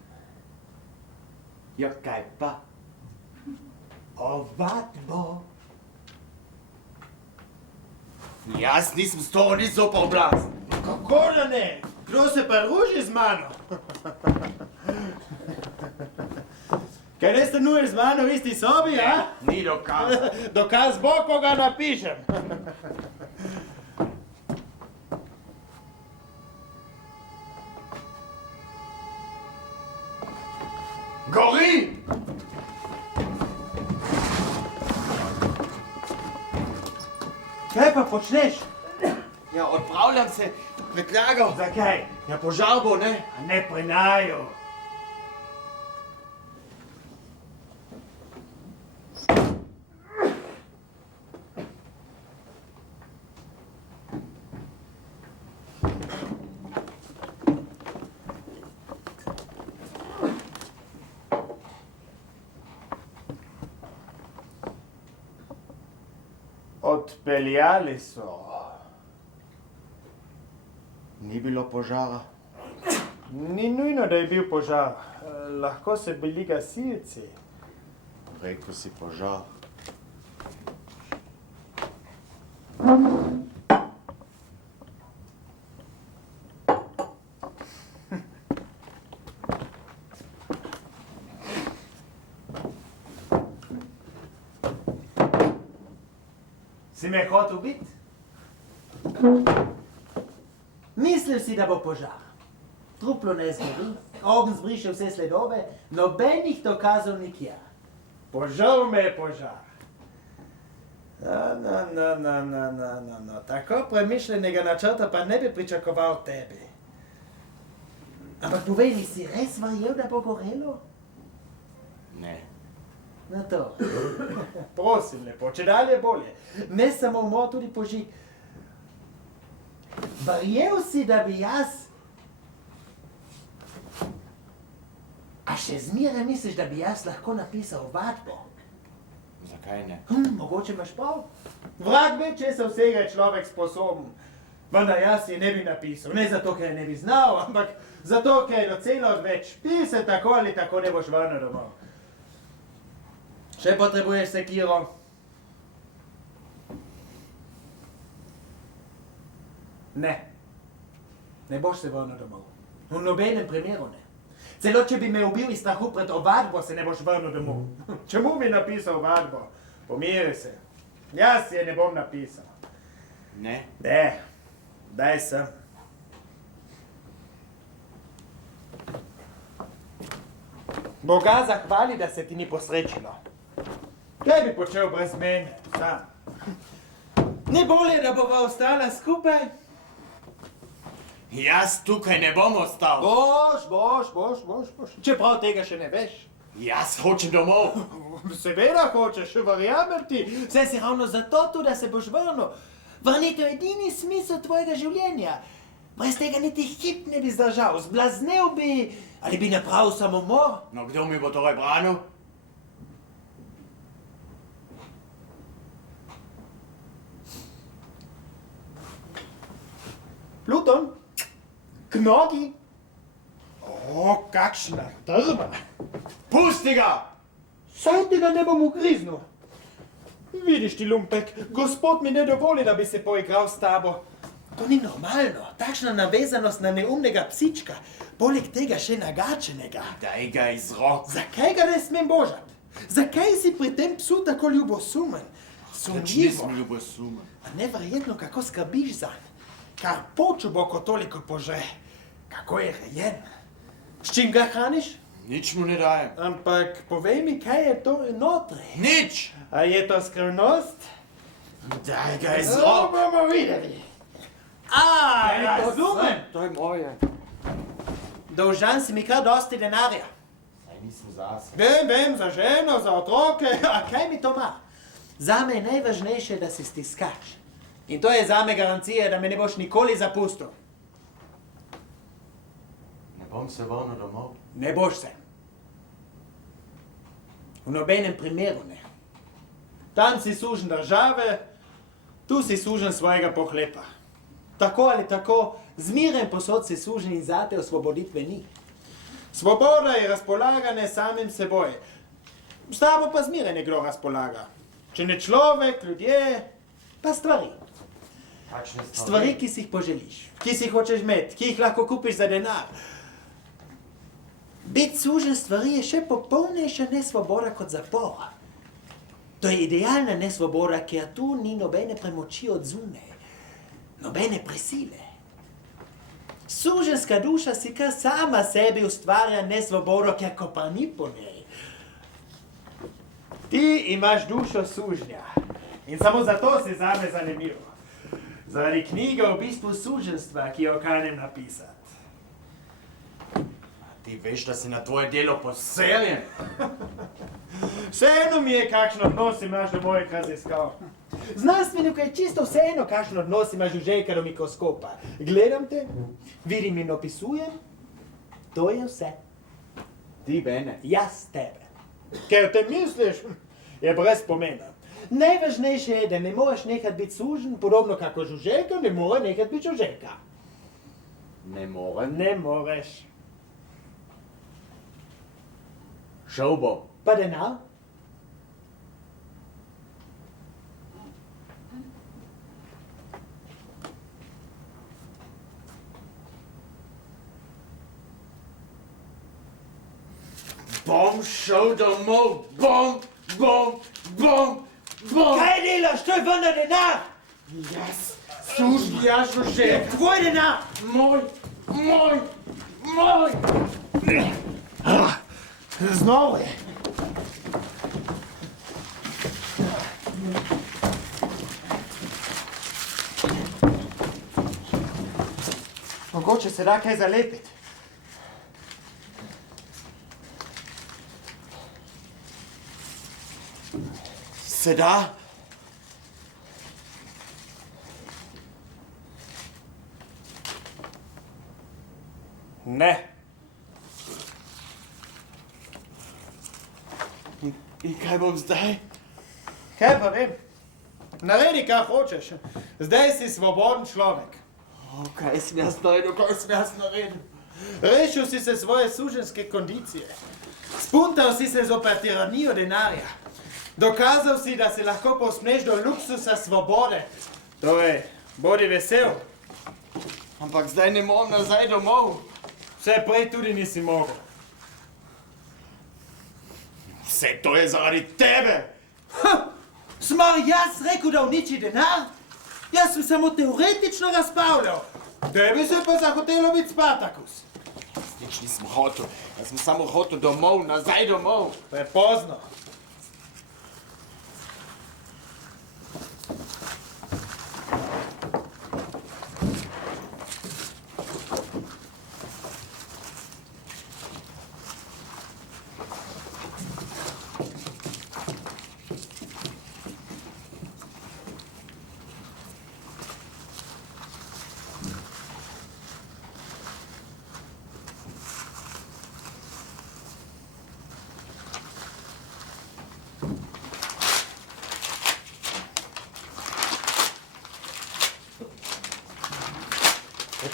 Ja, kaj pa? Ovadbo. Jaz nisem s to nič zopa oblast. Kako da ne? Kdo se pa ruži z mano? Kaj ne stanuješ z mano v isti sobi, a? Ni dokaza. Dokaz bo, ko ga napišem. Gori! Kaj pa počneš? Ja, odpravljam se, preklagal. Zakaj? Ja, požar bo, ne? A ne pri naju. Odpeljali so. Ni bilo požara. Ni nujno, da je bil požar. Lahko so bili gasilci. Rekel si požar. Si me hotel biti? Mislil si, da bo požar. Truplo ne zgori, ogenj zbriše vse sledove, nobenih dokazov nikjer. Požal me je požar. No. Tako premišljenega načrta pa ne bi pričakoval tebi. Ampak povej mi, si res verjel, da bo gorelo? Ne. Na to. Prosim lepo, če dalje bolje. Ne samo umor, tudi požig. Verjel si, da bi jaz... A še zmeraj misliš, da bi jaz lahko napisal ovadbo? Zakaj ne? Mogoče imaš prav. Vrag ve, če se vsega je človek sposoben. Vendar jaz je ne bi napisal. Ne zato, ker je ne bi znal, ampak zato, ker je docela odveč. Ti se tako ali tako ne boš vrnil domov. Še potrebuješ sekiro? Ne. Ne boš se vrnil domov. V nobenem primeru ne. Celo če bi me ubil iz strahu pred ovadbo, se ne boš vrnil domov. Čemu bi napisal ovadbo? Pomiri se. Jaz je ne bom napisal. Ne? Ne, daj sem. Boga zahvali, da se ti ni posrečilo. Kaj bi počel brez mene, sam? Ni bolje, da bova ostala skupaj? Jaz tukaj ne bom ostal. Boš. Čeprav tega še ne veš. Jaz hočem domov. Seveda hočeš, verjamem ti. Vse si ravno zato tu, da se boš vrnil. Vrnitev je edini smisel tvojega življenja. Brez tega niti hip ne bi zdržal, zblaznel bi ali bi napravil samomor. No, kdo mi bo torej branil? Pluton? K nogi? O, kakšna trba. Pusti ga! Saj tega ne bom ugriznil. Vidiš ti, lumpek, gospod mi ne dovoli, da bi se poigral s tabo. To ni normalno, takšna navezanost na neumnega psička, poleg tega še nagačenega. Daj ga iz rok. Zakaj ga ne smem božati? Zakaj si pri tem psu tako ljubosumen? Nič nisem ljubosumen. A neverjetno, kako skrbiš zanj. Kar počuboko toliko požre. Kako je rejen. S čim ga hraniš? Nič mu ne dajem. Ampak povej mi, kaj je to notri? Nič! A je to skrivnost? Daj ga iz To rok. bomo videli. Razumem. To je moje. Dolžan si mi kar dosti denarja. Saj nisem zase. Vem, za ženo, za otroke. A kaj mi to ima? Zame je najvažnejše, da si stiskaš. In to je zame garancija, da me ne boš nikoli zapustil. Ne bom se vrnil domov. Ne boš se. V nobenem primeru ne. Tam si sužen države, tu si sužen svojega pohlepa. Tako ali tako, zmiren posod si sužen in zate osvoboditve ni. Svoboda je razpolaganje samim seboj. S tabo pa zmiren nekdo razpolaga. Če ne človek, ljudje, Pa stvari. Kakšne Stvari, ki si jih poželiš, ki si jih hočeš imeti, ki jih lahko kupiš za denar. Biti sužen stvari je še popolnejša nesvoboda kot zapor. To je idealna nesvoboda, ker tu ni nobene premoči od zunaj, nobene prisile. Suženska duša si kar sama sebi ustvarja nesvobodo, ker ko pa ni po njej. ti imaš dušo sužnja. In samo zato si zame zanimiv. Zaradi knjige v bistvu suženstva, ki jo kanem napisati. Ti veš, da si na tvoje delo poseljen? Vseeno mi je, kakšen odnos imaš do mojih raziskav. Znanstveniku je čisto vseeno, kakšen odnos imaš v željka do mikroskopa. Gledam te, vidim in opisujem, to je vse. Ti mene. Jaz tebe. Ker te misliš, je brez pomena. Najvažnejše je, da ne moreš nekaj biti sužen, podobno kako žuželka ne more nekaj biti žuželka. Ne morem. Ne moreš. Šel bom. Pa denar? Bom šel domov. Bom. Kaj delaš, to je vendar denar! Jaz. Sužnja žuželka. Tvoj denar! Moj. Znova je. Mogoče se da kaj zalepiti. Se da? Ne. In kaj bom zdaj? Kaj pa vem? Naredi, kar hočeš. Zdaj si svoboden človek. Kaj sem jaz naredil? Rešil si se svoje suženske kondicije. Spuntal si se zoper tiranijo denarja. Dokazal si, da se lahko posmeš do luksusa svobode. Torej, bodi vesel. Ampak zdaj ne morem nazaj domov. Vse prej tudi nisi mogel. Vse to je zaradi tebe. Smar jaz rekel, da uniči denar? Jaz sem samo teoretično razpravljal. Tebi se pa zahotelo biti Spartakus. Nič nisem hotel. Jaz sem samo hotel domov, nazaj domov. Prepozno.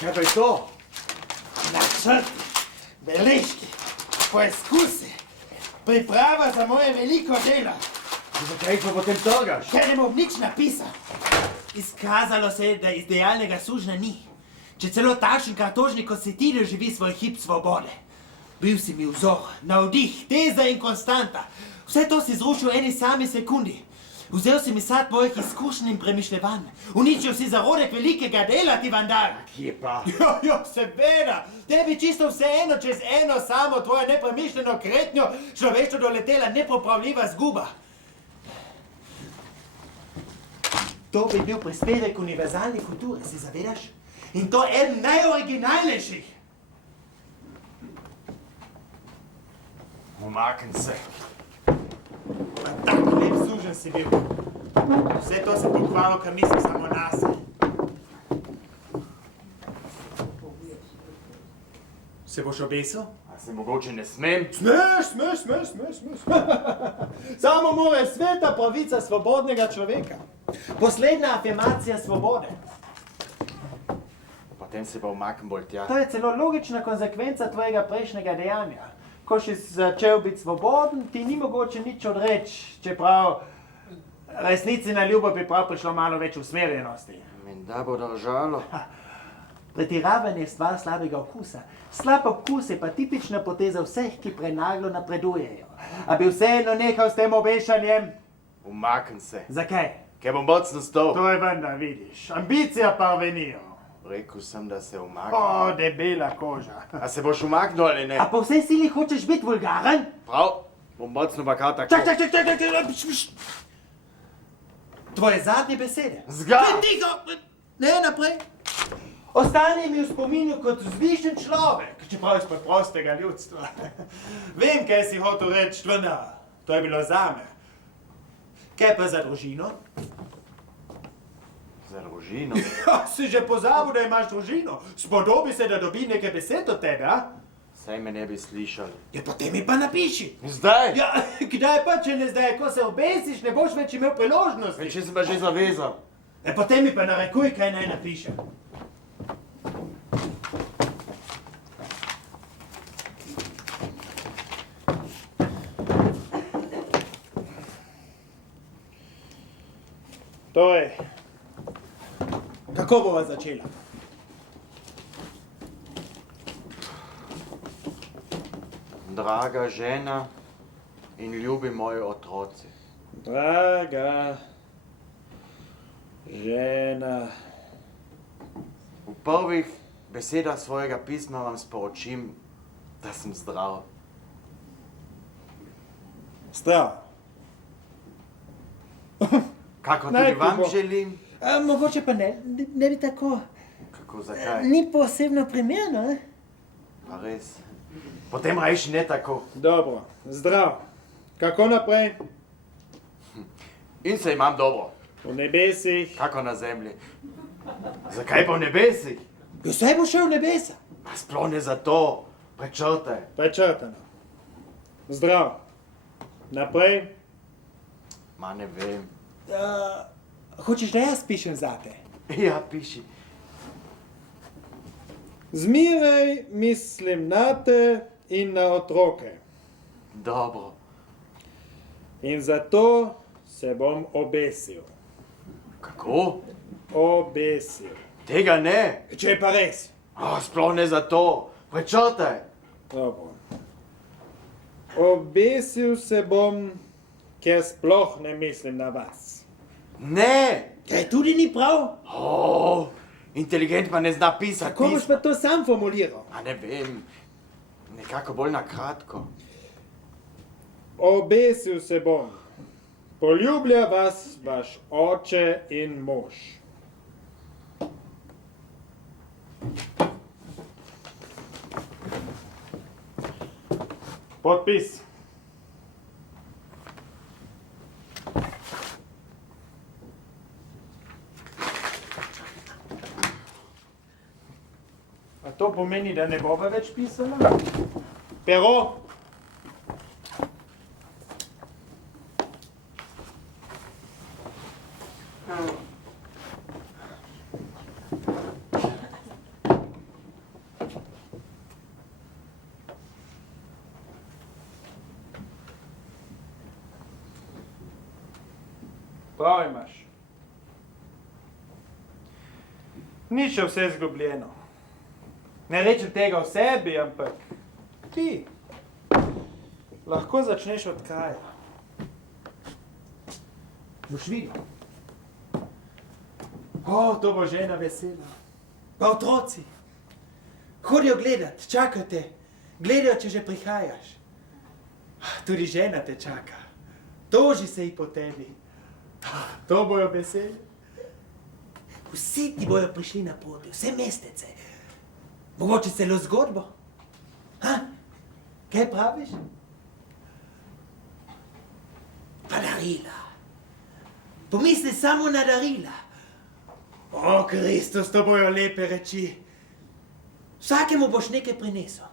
Kaj pa je to? Načrti, beležki, poizkusi, priprava za moje veliko delo. Zakaj pa potem trgaš? Ker ne bom nič napisal. Izkazalo se je, da idealnega sužnja ni. Če celo takšen kartožnik kot si ti doživi svoj hip svobode. Bil si mi vzor, navdih, teza in konstanta. Vse to si zrušil v eni sami sekundi. Vzel si mi sad mojih izkušenj in premišljevanj. Uničil si zarodek velikega dela, ti vandal. Kje pa? Jo, seveda. Tebi čisto vseeno čez eno samo tvojo nepremišljeno kretnjo človeštvo doletela nepopravljiva zguba. To bi bil prispevek univerzalne kulture, si zavedaš? In to eden najoriginalnejših. Umakni se. Pa tak lep sužen si bil. Vse to se pokvaril, ker misli samo nase. Se boš obesil? A se mogoče ne smem? Smeš. Samo mora sveta pravica svobodnega človeka. Poslednja afirmacija svobode. Potem se pa umaknem bolj tja. To je celo logična konsekvenca tvojega prejšnjega dejanja. Ko si začel biti svoboden, ti ni mogoče nič odreči, čeprav resnici na ljubo bi prav prišlo malo več usmerjenosti. Menda bo držalo. Pretiravanje je stvar slabega okusa. Slab okus je pa tipična poteza vseh, ki prenaglo napredujejo. A bi vseeno nehal s tem obešanjem? Umakni se. Zakaj? Ker bom bocno stol. To je vendar, vidiš. Ambicija pa venijo. Rekel sem, da se umaknem. O, debela koža. A se boš umaknil ali ne? A po vsej sili hočeš biti vulgaren? Prav, bom bocno pa kar tako. Čak. Tvoje zadnje besede. Zga! Tiho! Ne, naprej. Ostani mi v spominju kot vzvišen človek, čeprav iz preprostega ljudstva. Vem, kaj si hotel reči, vendar to je bilo zame. Kaj pa za družino? Za družino? Si že pozabil, da imaš družino? Spodobi se, da dobi nekaj besed od tebe, a? Saj me ne bi slišali. Ja, potem mi pa napiši. Zdaj? Ja, kdaj pa, če ne zdaj? Ko se obesiš, ne boš več imel priložnosti. Če sem pa že zavezal. Potem mi pa narekuj, kaj naj napišem. Torej, kako bova začela? Draga žena in ljubi moji otroci. Draga žena. V prvih besedah svojega pisma vam sporočim, da sem zdrav. Zdrav. Kako tudi vam želim. Mogoče pa ne bi tako. Kako, zakaj? Ni posebno primerno, ne? Pa res. Potem rajši ne tako. Dobro, zdrav. Kako naprej? In se imam dobro. V nebesih. Kako na zemlji. Zakaj pa v nebesih? Ja, saj bo šel v nebesa. Pa sploh ne zato. Prečrtaj. Prečrtano. Zdrav. Naprej. Ma ne vem. Hočeš, da jaz pišem zate? Ja, piši. Zmeraj mislim na te in na otroke. Dobro. In zato se bom obesil. Kako? Obesil. Tega ne. Če je pa res. Sploh ne zato. Prečrtaj. Dobro. Obesil se bom, ker sploh ne mislim na vas. Ne. Kaj tudi ni prav? Inteligent pa ne zna pisati. Kako boš pa to sam formuliral? Ne vem. Nekako bolj na kratko. Obesil se bom. Poljublja vas vaš oče in mož. Podpis. A to pomeni, da ne bova več pisala? Pero. Prav imaš. Ni še vse zgubljeno. Ne rečem tega o sebi, ampak ti lahko začneš od kraja. Boš videl. To bo žena vesela. Pa otroci. Hodijo gledat, čakajo te. Gledajo, če že prihajaš. Tudi žena te čaka. Toži se ji po tebi. To bojo veseli. Vsi ti bojo prišli na poti, vse mestece. Mogoče celo zgodbo. Kaj praviš? Pa darila. Pomisli samo na darila. O, Kristus, to bojo lepe reči. Vsakemu boš nekaj prinesel.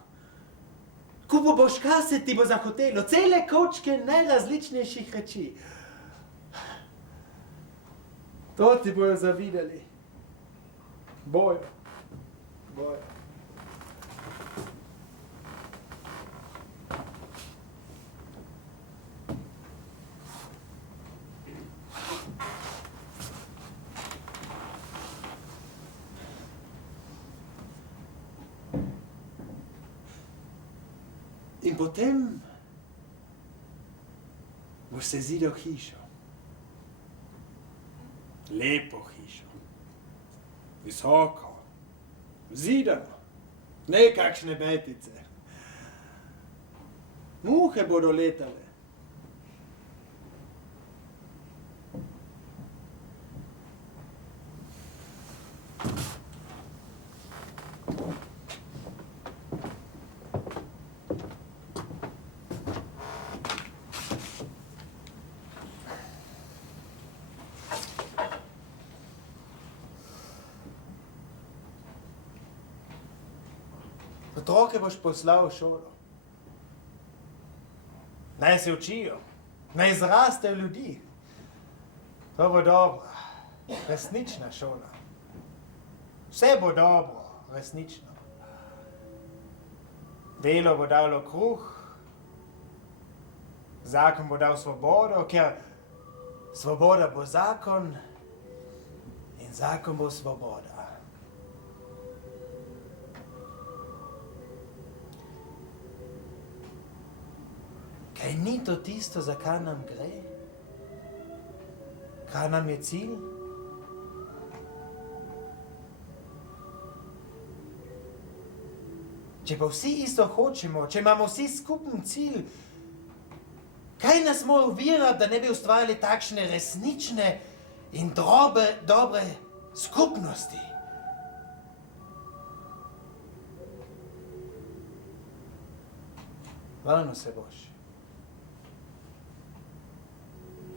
Kupo boš, kar se ti bo zahotelo. Cele kočke najrazličnejših reči. To ti bojo zavideli. Bojo. In potem boš se zidal hišo. Lepo hišo. Visoko. Zidano. Ne kakšne betice. Muhe bodo letale. Otroke boš poslal v šolo. Naj se učijo, naj zrastejo ljudi. To bo dobra, resnična šola. Vse bo dobro, resnično. Delo bo dalo kruh, zakon bo dal svobodo, ker svoboda bo zakon in zakon bo svoboda. Kaj ni to tisto, za kar nam gre? Kar nam je cilj? Če pa vsi isto hočemo, če imamo vsi skupen cilj, kaj nas mora ovirati, da ne bi ustvarjali takšne resnične in dobre skupnosti? Vrnil se boš.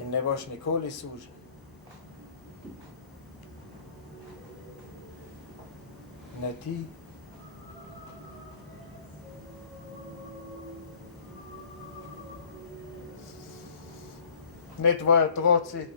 In ne boš nikoli sužen. Ne ti, ne tvoji otroci,